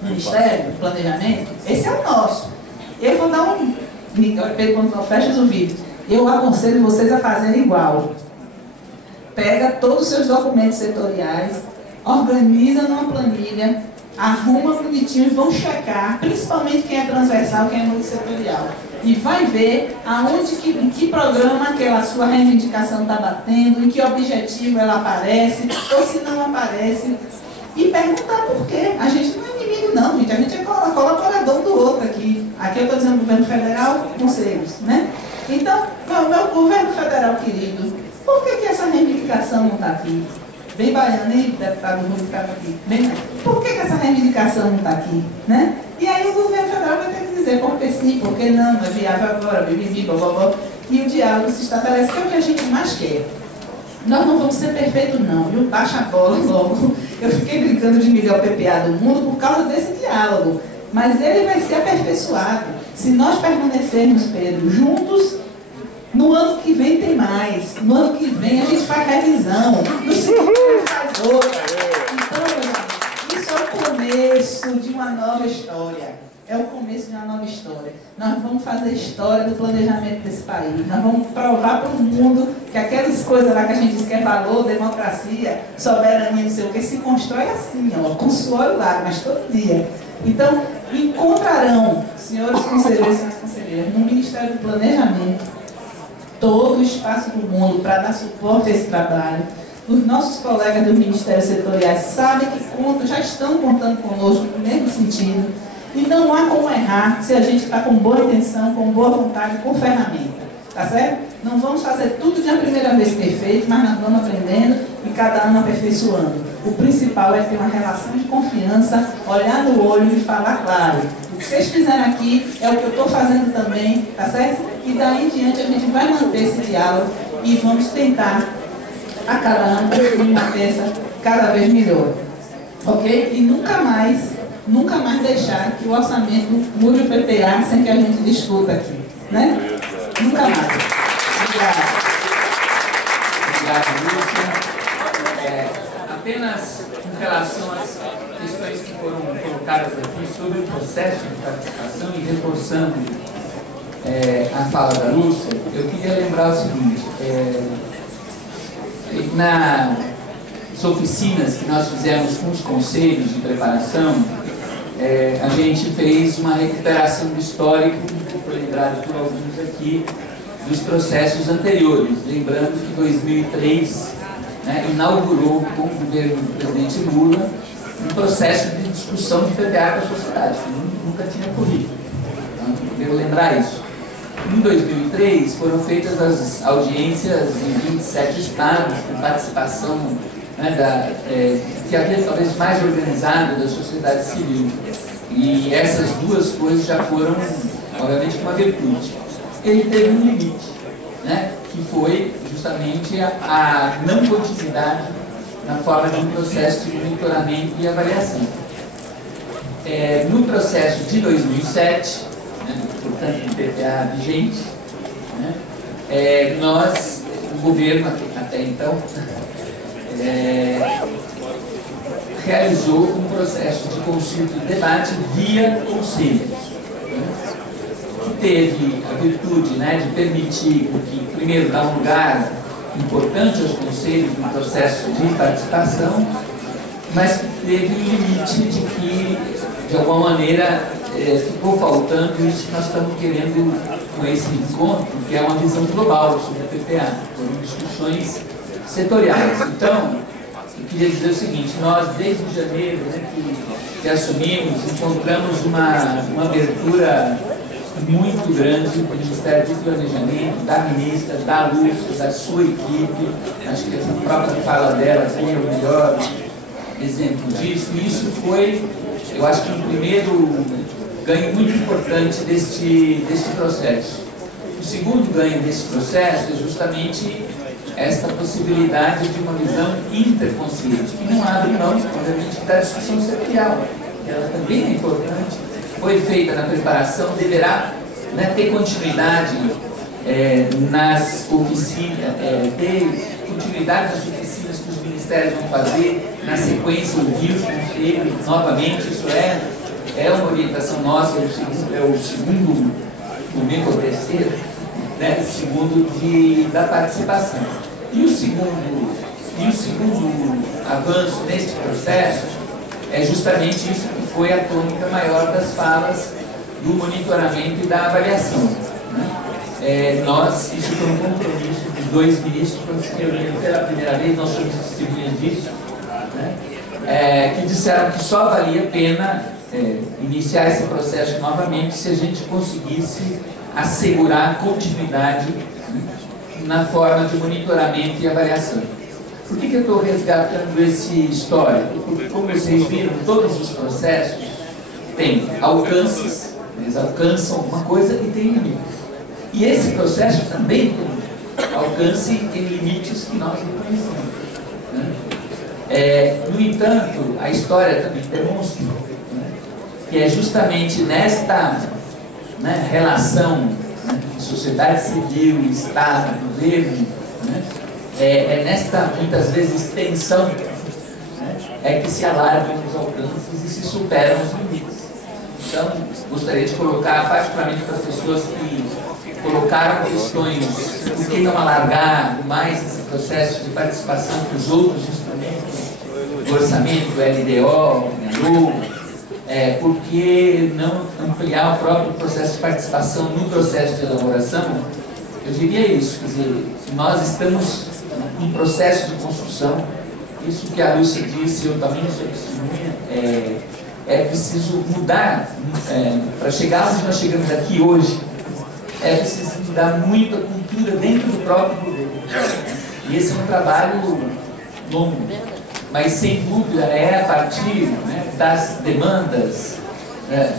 Ministério do Planejamento? Esse é o nosso. Eu vou dar um... Quando fecha os ouvidos, eu aconselho vocês a fazerem igual. Pega todos os seus documentos setoriais, organiza numa planilha, arruma bonitinho e vão checar, principalmente quem é transversal, quem é multissetorial. E vai ver aonde, em que programa aquela sua reivindicação está batendo, em que objetivo ela aparece, ou se não aparece. E perguntar por quê. A gente não é inimigo não, gente. A gente é colaborador do outro aqui. Aqui eu estou dizendo governo federal, conselhos, né? Então, meu governo federal querido, por que essa reivindicação não está aqui? Bem baiano, hein, deputado Rui, que estava aqui. Bem, por que essa reivindicação não está aqui? Né? E aí o governo federal vai ter que dizer por que sim, por que não, é viável agora, bibibi, blá. E o diálogo se estabelece, que é o que a gente mais quer. Nós não vamos ser perfeitos não, viu? Baixa a bola logo. Eu fiquei brincando de Miguel PPA do mundo por causa desse diálogo. Mas ele vai ser aperfeiçoado. Se nós permanecermos, Pedro, juntos, no ano que vem tem mais. No ano que vem a gente faz revisão. No segundo ano faz outra. Então, isso é o começo de uma nova história. É o começo de uma nova história. Nós vamos fazer história do planejamento desse país. Nós vamos provar para o mundo que aquelas coisas lá que a gente diz que é valor, democracia, soberania, não sei o que, se constrói assim, ó, com suor e lágrimas, todo dia. Então, encontrarão, senhores conselheiros e senhoras conselheiras, no Ministério do Planejamento, todo o espaço do mundo para dar suporte a esse trabalho. Os nossos colegas dos ministérios setoriais sabem que contam, já estão contando conosco no mesmo sentido. E não há como errar se a gente está com boa intenção, com boa vontade, com ferramenta. Tá certo? Não vamos fazer tudo de uma primeira vez perfeito, mas nós vamos aprendendo e cada ano aperfeiçoando. O principal é ter uma relação de confiança, olhar no olho e falar claro. O que vocês fizeram aqui é o que eu estou fazendo também, tá certo? E daí em diante a gente vai manter esse diálogo e vamos tentar, a cada ano, construir uma peça cada vez melhor. Ok? E nunca mais deixar que o orçamento mude o PPA sem que a gente discuta aqui. Né? Nunca mais. Obrigada. Obrigado, Lúcia. Apenas em relação às questões que foram colocadas aqui sobre o processo de participação e reforçando a fala da Lúcia, eu queria lembrar o seguinte, nas oficinas que nós fizemos com os conselhos de preparação, a gente fez uma recuperação do histórico, que foi lembrado por alguns aqui, dos processos anteriores. Lembrando que 2003 inaugurou com o governo do presidente Lula um processo de discussão de PPA com a sociedade, que nunca tinha ocorrido. Então, eu devo lembrar isso. Em 2003 foram feitas as audiências em 27 estados, com participação que havia talvez mais organizado da sociedade civil. E essas duas coisas já foram, obviamente, uma virtude. Ele teve um limite, que foi justamente a não continuidade na forma de um processo de monitoramento e avaliação. No processo de 2007, portanto, do PPA vigente, o governo, até então, realizou um processo de consulta e debate via conselhos, que teve a virtude de permitir que, primeiro, dar um lugar importante aos conselhos no processo de participação, mas que teve um limite de que, de alguma maneira, ficou faltando isso que nós estamos querendo com esse encontro, que é uma visão global sobre a PPA, foram discussões setoriais. Então, eu queria dizer o seguinte, nós desde janeiro que assumimos, encontramos uma abertura muito grande do Ministério do Planejamento, da ministra, da Lúcia, da sua equipe. Acho que a própria fala dela foi o melhor exemplo disso. E isso foi, eu acho que um primeiro ganho muito importante deste processo. O segundo ganho desse processo é justamente esta possibilidade de uma visão interconselhos, que não abre mão, obviamente, da discussão setorial. Ela também é importante, foi feita na preparação, deverá ter continuidade nas oficinas, ter continuidade nas oficinas que os ministérios vão fazer, na sequência ouvir os conselhos novamente. Isso é uma orientação nossa, é o segundo momento, ou terceiro, segundo da participação. E o segundo avanço neste processo é justamente isso que foi a tônica maior das falas do monitoramento e da avaliação. Isso foi um compromisso dos dois ministros, quando se reuniram pela primeira vez, nós somos testemunhas disso, que disseram que só valia a pena iniciar esse processo novamente se a gente conseguisse assegurar continuidade na forma de monitoramento e avaliação. Por que eu estou resgatando esse histórico? Porque, como vocês viram, todos os processos têm alcances, eles alcançam alguma coisa e tem limites. E esse processo também tem alcance e tem limites que nós não conhecemos. Né? No entanto, a história também demonstra, né, que é justamente nesta, né, relação, né, de sociedade civil, Estado, governo, né, nesta, muitas vezes, tensão, né, é que se alargam os alcances e se superam os limites. Então, gostaria de colocar, particularmente para as pessoas que colocaram questões, por que não alargar mais esse processo de participação que os outros instrumentos do orçamento, o LDO, o LUO, por que não ampliar o próprio processo de participação no processo de elaboração? Eu diria isso, quer dizer, nós estamos em processo de construção, isso que a Lúcia disse, eu também sou testemunha, é preciso mudar, para chegar onde nós chegamos aqui hoje, é preciso mudar muito a cultura dentro do próprio governo. E esse é um trabalho longo, mas sem dúvida é a partir, né, das demandas,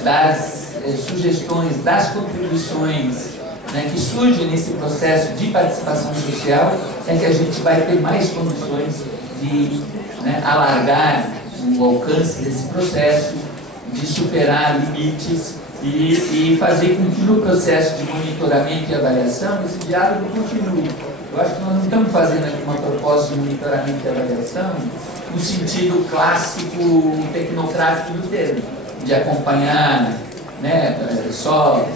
das sugestões, das contribuições, né, que surgem nesse processo de participação social, é que a gente vai ter mais condições de, né, alargar o alcance desse processo, de superar limites e fazer com que no processo de monitoramento e avaliação esse diálogo continue. Eu acho que nós não estamos fazendo aqui uma proposta de monitoramento e avaliação no sentido clássico tecnocrático do termo, de acompanhar, né, só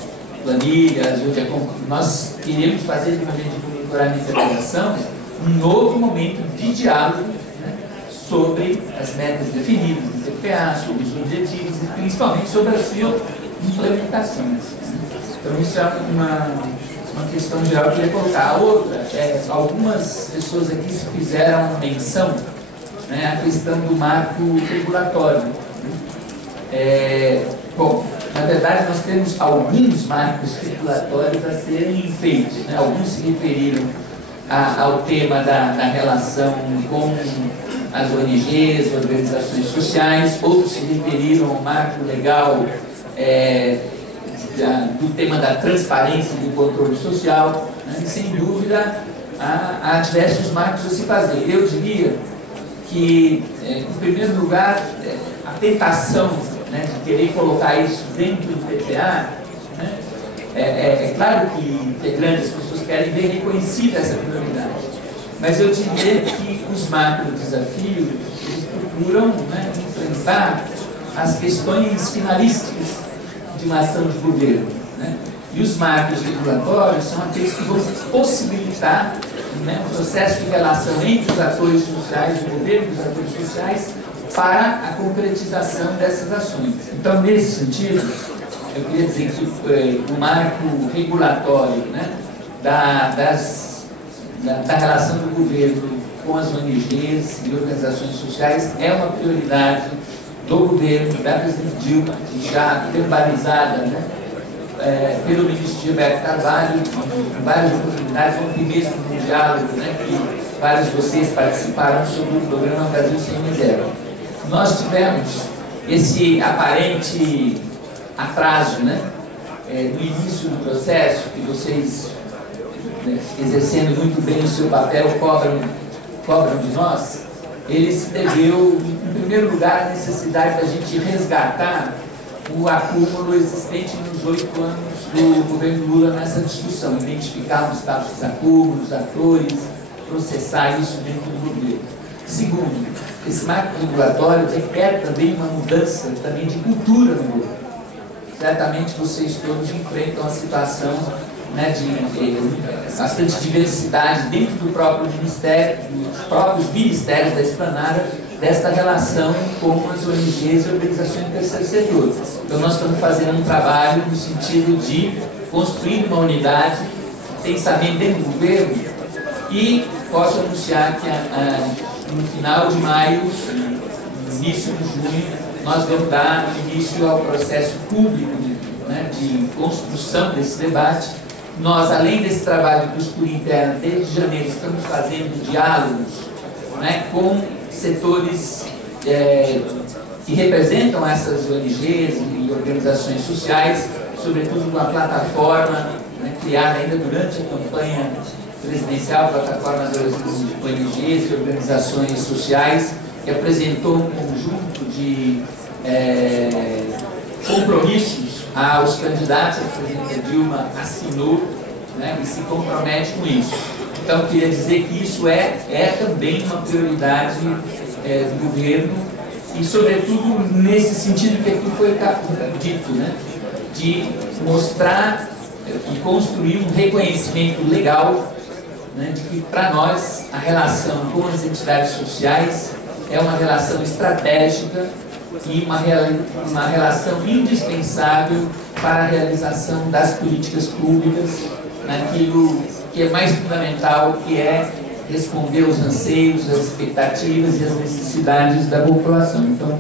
planilhas, nós queremos fazer de momento de monitoramento e avaliação um novo momento de diálogo, né, sobre as metas definidas do TPA, sobre os objetivos e principalmente sobre a sua implementação. Então isso é uma questão geral que eu queria colocar. A outra, algumas pessoas aqui fizeram menção, né, à questão do marco regulatório. Bom, na verdade nós temos alguns marcos regulatórios a serem feitos, né? Alguns se referiram ao tema da relação com as ONGs, organizações sociais, outros se referiram ao marco legal do tema da transparência e do controle social, né? E sem dúvida há diversos marcos a se fazer. Eu diria que, em primeiro lugar, a tentação, né, de querer colocar isso dentro do PPA, né, é claro que integrantes, as pessoas querem ver reconhecida essa prioridade, mas eu diria que os macro desafios, eles procuram, né, enfrentar as questões finalísticas de uma ação de governo, né, e os marcos regulatórios são aqueles que vão possibilitar, né, um processo de relação entre os atores sociais, o governo e os atores sociais, para a concretização dessas ações. Então, nesse sentido, eu queria dizer que o marco regulatório, né, da relação do governo com as ONGs e organizações sociais é uma prioridade do governo, da presidente Dilma, que já verbalizada, né, pelo ministro Gilberto Carvalho, em várias oportunidades, ontem mesmo no diálogo, né, que vários de vocês participaram sobre o programa Brasil Sem Miséria. Nós tivemos esse aparente atraso, né, no início do processo, que vocês, né, exercendo muito bem o seu papel, cobram de nós. Ele se deveu, em primeiro lugar, à necessidade da gente resgatar o acúmulo existente nos 8 anos do governo Lula nessa discussão, identificar os estados dos acúmulos, atores, processar isso dentro do governo. Segundo, esse marco regulatório requer também uma mudança também de cultura no governo. Certamente vocês todos enfrentam a situação, né, de bastante diversidade dentro do próprio ministério, dos próprios ministérios da esplanada, desta relação com as ONGs e organizações do terceiro setor. Então nós estamos fazendo um trabalho no sentido de construir uma unidade, pensamento dentro do governo, e posso anunciar que no final de maio, no início de junho, nós vamos dar início ao processo público, né, de construção desse debate. Nós, além desse trabalho de costura interna, desde janeiro estamos fazendo diálogos né, com setores que representam essas ONGs e organizações sociais, sobretudo com a plataforma, né, criada ainda durante a campanha presidencial, plataforma das ONGs e organizações sociais, que apresentou um conjunto de compromissos aos candidatos. A presidenta Dilma assinou, né, e se compromete com isso. Então, queria dizer que isso é também uma prioridade do governo e, sobretudo, nesse sentido que aqui foi dito, né, de mostrar e construir um reconhecimento legal, né, de que, para nós, a relação com as entidades sociais é uma relação estratégica e uma relação indispensável para a realização das políticas públicas, naquilo que é mais fundamental, que é responder aos anseios, às expectativas e às necessidades da população. Então,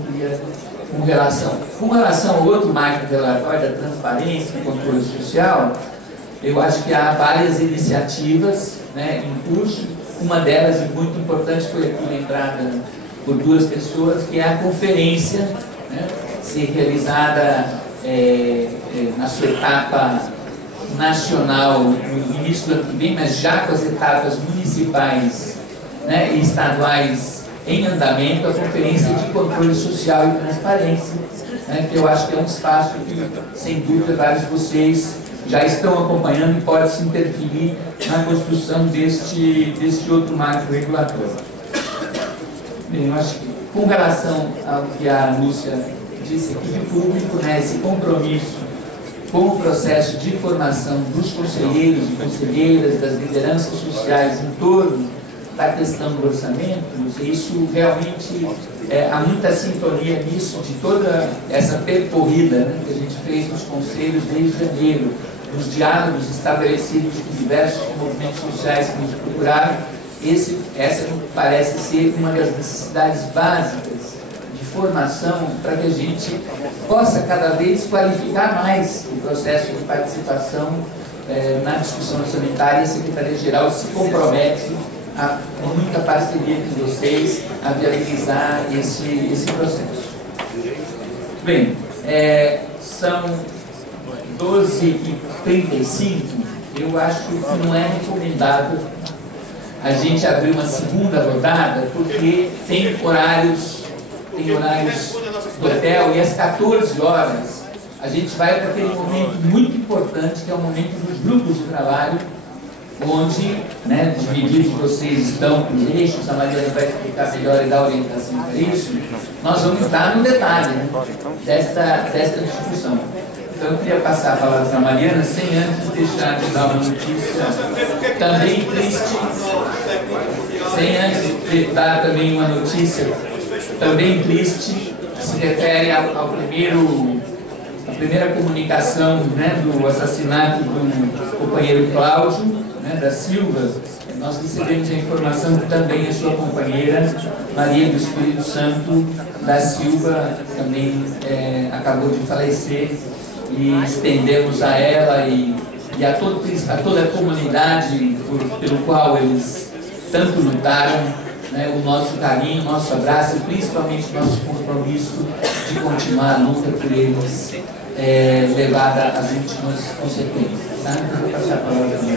com relação ao outro marco relatório da transparência e controle social, eu acho que há várias iniciativas, né, em curso. Uma delas, e muito importante, foi aqui lembrada por duas pessoas, que é a conferência, né, ser realizada na sua etapa nacional no início do ano que vem, mas já com as etapas municipais, né, e estaduais em andamento, a Conferência de Controle Social e Transparência, né, que eu acho que é um espaço que, sem dúvida, vários de vocês já estão acompanhando e pode se interferir na construção deste outro marco regulatório. Bem, eu acho que, com relação ao que a Lúcia disse aqui de público, né, esse compromisso com o processo de formação dos conselheiros e conselheiras, das lideranças sociais em torno da questão do orçamento, isso realmente, há muita sintonia nisso, de toda essa percorrida, né, que a gente fez nos conselhos desde janeiro, nos diálogos estabelecidos com diversos movimentos sociais que nos procuraram. Essa parece ser uma das necessidades básicas de formação para que a gente possa cada vez qualificar mais o processo de participação na discussão orçamentária. A Secretaria-Geral se compromete, com muita parceria com vocês, a viabilizar esse processo. Bem, são 12h35, eu acho que não é recomendável a gente abrir uma segunda rodada, porque tem horários do hotel, e às 14 horas a gente vai para aquele momento muito importante, que é o momento dos grupos de trabalho, onde, né, divididos vocês estão por eixos, a Mariana vai explicar melhor e dar orientação para isso. Nós vamos estar no detalhe, né, desta discussão. Então, eu queria passar a palavra para a Mariana, sem antes deixar de dar uma notícia também triste, sem antes de dar também uma notícia também triste, que se refere à primeira comunicação, né, do assassinato do companheiro Cláudio, né, da Silva. Nós recebemos a informação que também a sua companheira, Maria do Espírito Santo da Silva, também acabou de falecer. E estendemos a ela e a toda a comunidade pelo qual eles tanto lutaram, né, o nosso carinho, o nosso abraço e principalmente o nosso compromisso de continuar a luta por eles, levada às últimas consequências. Tá? Então, vou passar a palavra para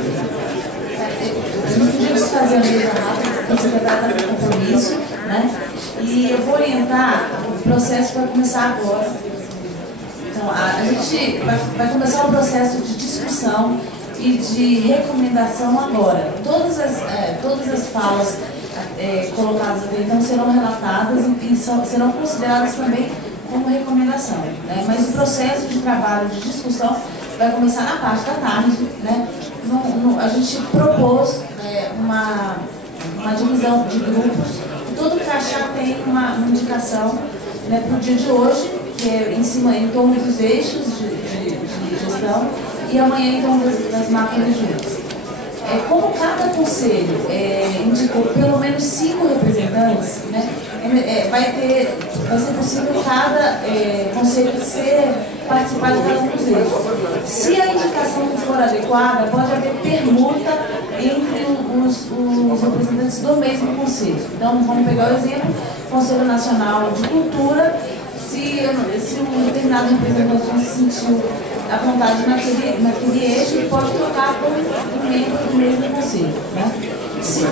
nós podemos fazer a mesa rápida, porque o secretário está com compromisso, né? E eu vou orientar o processo para começar agora. Então, a gente vai começar o processo de discussão e de recomendação agora. Todas as falas colocadas aqui então serão relatadas e serão consideradas também como recomendação, né? Mas o processo de trabalho, de discussão, vai começar na parte da tarde, né? A gente propôs uma divisão de grupos. Todo crachá tem uma indicação, né, para o dia de hoje, que é em torno dos eixos de gestão, e amanhã em torno das macro-regiões. Como cada conselho indicou pelo menos 5 representantes, né, vai ser possível cada conselho participar de cada um dos eixos. Se a indicação não for adequada, pode haver permuta entre os representantes do mesmo conselho. Então, vamos pegar o exemplo, Conselho Nacional de Cultura, se um determinado representante não se sentiu à vontade naquele eixo, ele pode trocar com um membro do mesmo conselho. Né? Sim,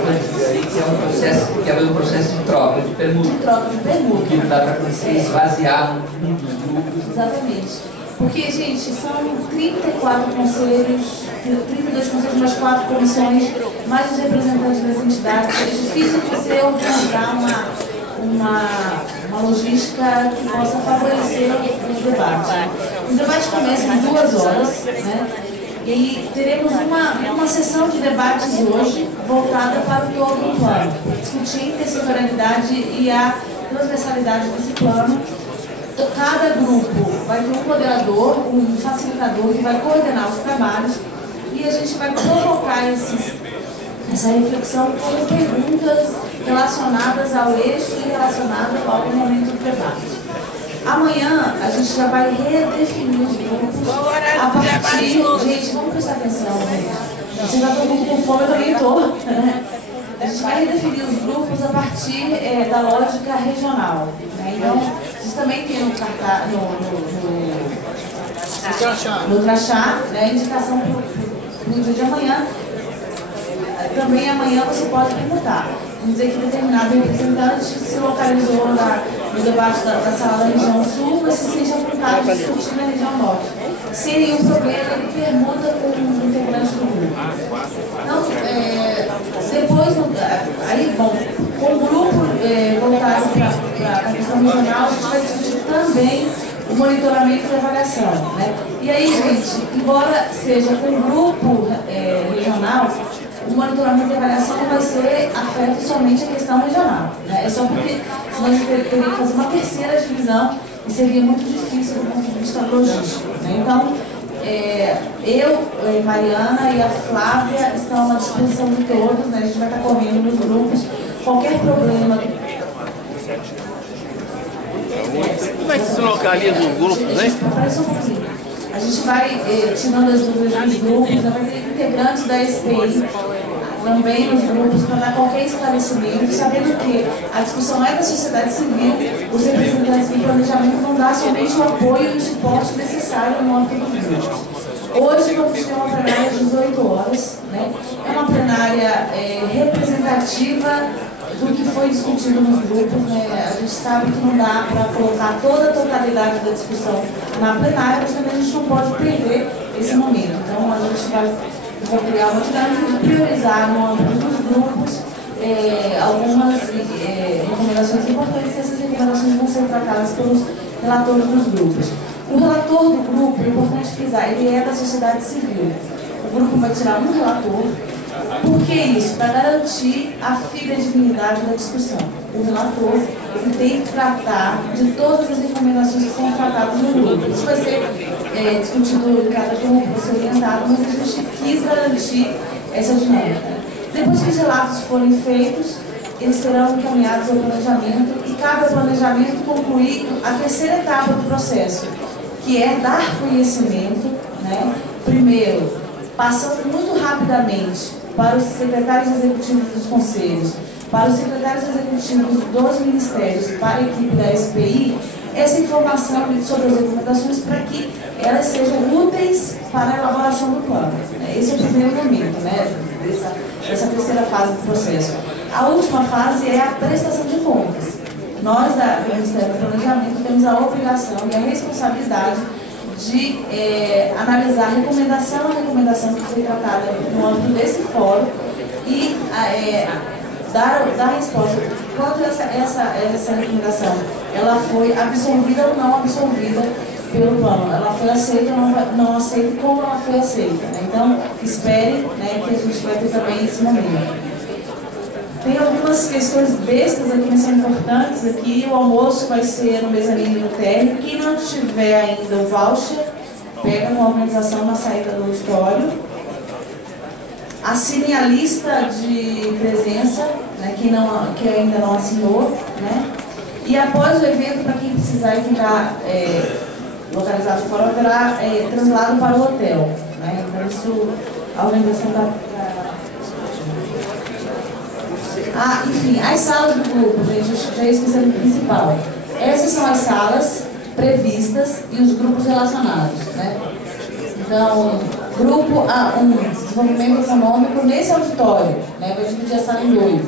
que é um processo de troca, de permuta. De troca de permuta. Que não dá para você esvaziar um dos grupos. Exatamente. Porque, gente, são 34 conselhos, 32 conselhos, mais 4 comissões, mais os representantes das entidades. É difícil você organizar uma logística que possa favorecer o debate. O debate começa em 2 horas, né? E teremos uma sessão de debates hoje voltada para o todo do plano, discutir a intersetorialidade e a transversalidade desse plano. Cada grupo vai ter um moderador, um facilitador que vai coordenar os trabalhos e a gente vai provocar essa reflexão com perguntas relacionadas ao eixo e relacionadas ao momento do debate. Amanhã a gente já vai redefinir os grupos a partir... Gente, vamos prestar atenção, gente. Vocês já estão muito com fome, eu também estou. Né? A gente vai redefinir os grupos a partir da lógica regional. Né? Então, vocês também têm no crachá, né, a indicação para o dia de amanhã. Também amanhã você pode perguntar. Vamos dizer que determinado representante se localizou no debate da sala da região sul, mas se sente à vontade de discutir na região norte. Sem nenhum problema, ele permuta com o integrante do grupo. Então, depois, aí, bom, com o grupo voltado para a questão regional, a gente vai discutir também o monitoramento e avaliação. Né? E aí, gente, embora seja com o grupo regional, o monitoramento e avaliação não vai ser afeto somente a questão regional. Né? É só porque senão a gente teria que fazer uma terceira divisão e seria muito difícil do ponto de vista logístico. Né? Então, eu, Mariana e a Flávia estão à disposição de todos, né? A gente vai estar correndo nos grupos. Qualquer problema. Como é que se localiza os grupos, hein? Só um pouquinho. A gente vai tirando as dúvidas dos grupos, vai ter integrantes da SPI também nos grupos para dar qualquer esclarecimento, sabendo que a discussão é da sociedade civil, os representantes do planejamento vão dar somente o apoio e o suporte necessário no âmbito dos grupos. Hoje vamos ter uma plenária às 18 horas, né? É uma plenária representativa do que foi discutido nos grupos, né? A gente sabe que não dá para colocar toda a totalidade da discussão na plenária, mas também a gente não pode perder esse momento. Então a gente vai criar uma dinâmica de priorizar no âmbito dos grupos algumas recomendações importantes, e essas recomendações vão ser tratadas pelos relatores dos grupos. O relator do grupo, é importante frisar, ele é da sociedade civil. O grupo vai tirar um relator. Por que isso? Para garantir a fidedignidade da discussão. O relator ele tem que tratar de todas as recomendações que são tratadas no grupo. Isso vai ser discutido em cada grupo, vai ser orientado, mas a gente quis garantir essa dinâmica. Depois que os relatos forem feitos, eles serão encaminhados ao planejamento e cabe ao planejamento concluir a terceira etapa do processo, que é dar conhecimento, né? Primeiro, passando muito rapidamente para os secretários executivos dos conselhos, para os secretários executivos dos ministérios, para a equipe da SPI, essa informação sobre as recomendações para que elas sejam úteis para a elaboração do plano. Esse é o primeiro momento, né, dessa terceira fase do processo. A última fase é a prestação de contas. Nós, do Ministério do Planejamento, temos a obrigação e a responsabilidade de analisar recomendação a recomendação que foi tratada no âmbito desse fórum e dar resposta quanto essa recomendação ela foi absolvida ou não absolvida pelo plano. Ela foi aceita ou não aceita e como ela foi aceita. Né? Então, espere, né, que a gente vai ter também esse momento. Tem algumas questões bestas aqui, mas são importantes aqui. O almoço vai ser no mezanino do térreo. Quem não tiver ainda o voucher, pega uma organização na saída do auditório. Assinem a lista de presença, né, que ainda não assinou, né? E após o evento, para quem precisar e ficar localizado fora, haverá translado para o hotel. Né? Então, isso, a organização está... enfim, as salas do grupo, gente, eu já esqueci do principal. Essas são as salas previstas e os grupos relacionados. Né? Então, grupo A1, desenvolvimento econômico nesse auditório, né? Vai dividir a sala em 2.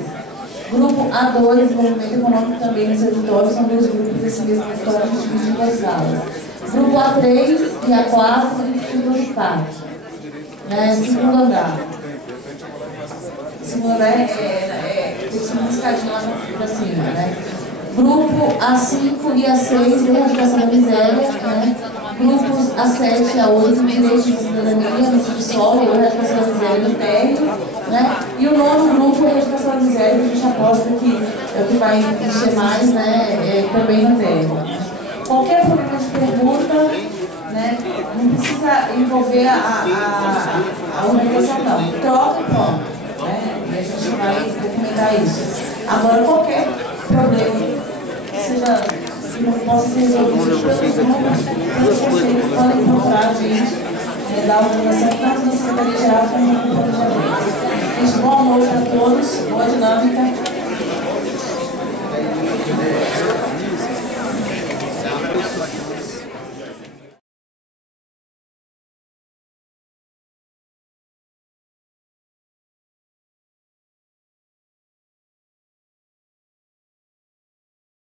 Grupo A2, desenvolvimento econômico também nesse auditório, são 2 grupos desse mesmo auditório divididos em 2 salas. Grupo A3 e A4, Instituto do Parque, né? Segundo andar. Segundo andar tem uma escadinha lá pra cima, né? Grupo A5 e A6, erradicação da miséria, né? Grupos A7 e A8, direitos de cidadania no subsolo, erradicação da miséria no térreo, né? E o 9º grupo, erradicação da miséria, que a gente aposta que é o que vai encher mais, né? Também no térreo. Qualquer problema de pergunta, né? Não precisa envolver a organização, não. Troca e pronto, né? E a gente vai documentar isso. Agora, qualquer problema seja, que não possa ser resolvido pelos grupos, vocês podem procurar a gente, dar uma organização tanto na Secretaria Geral como no Planejamento. Gente, bom almoço a todos, boa dinâmica.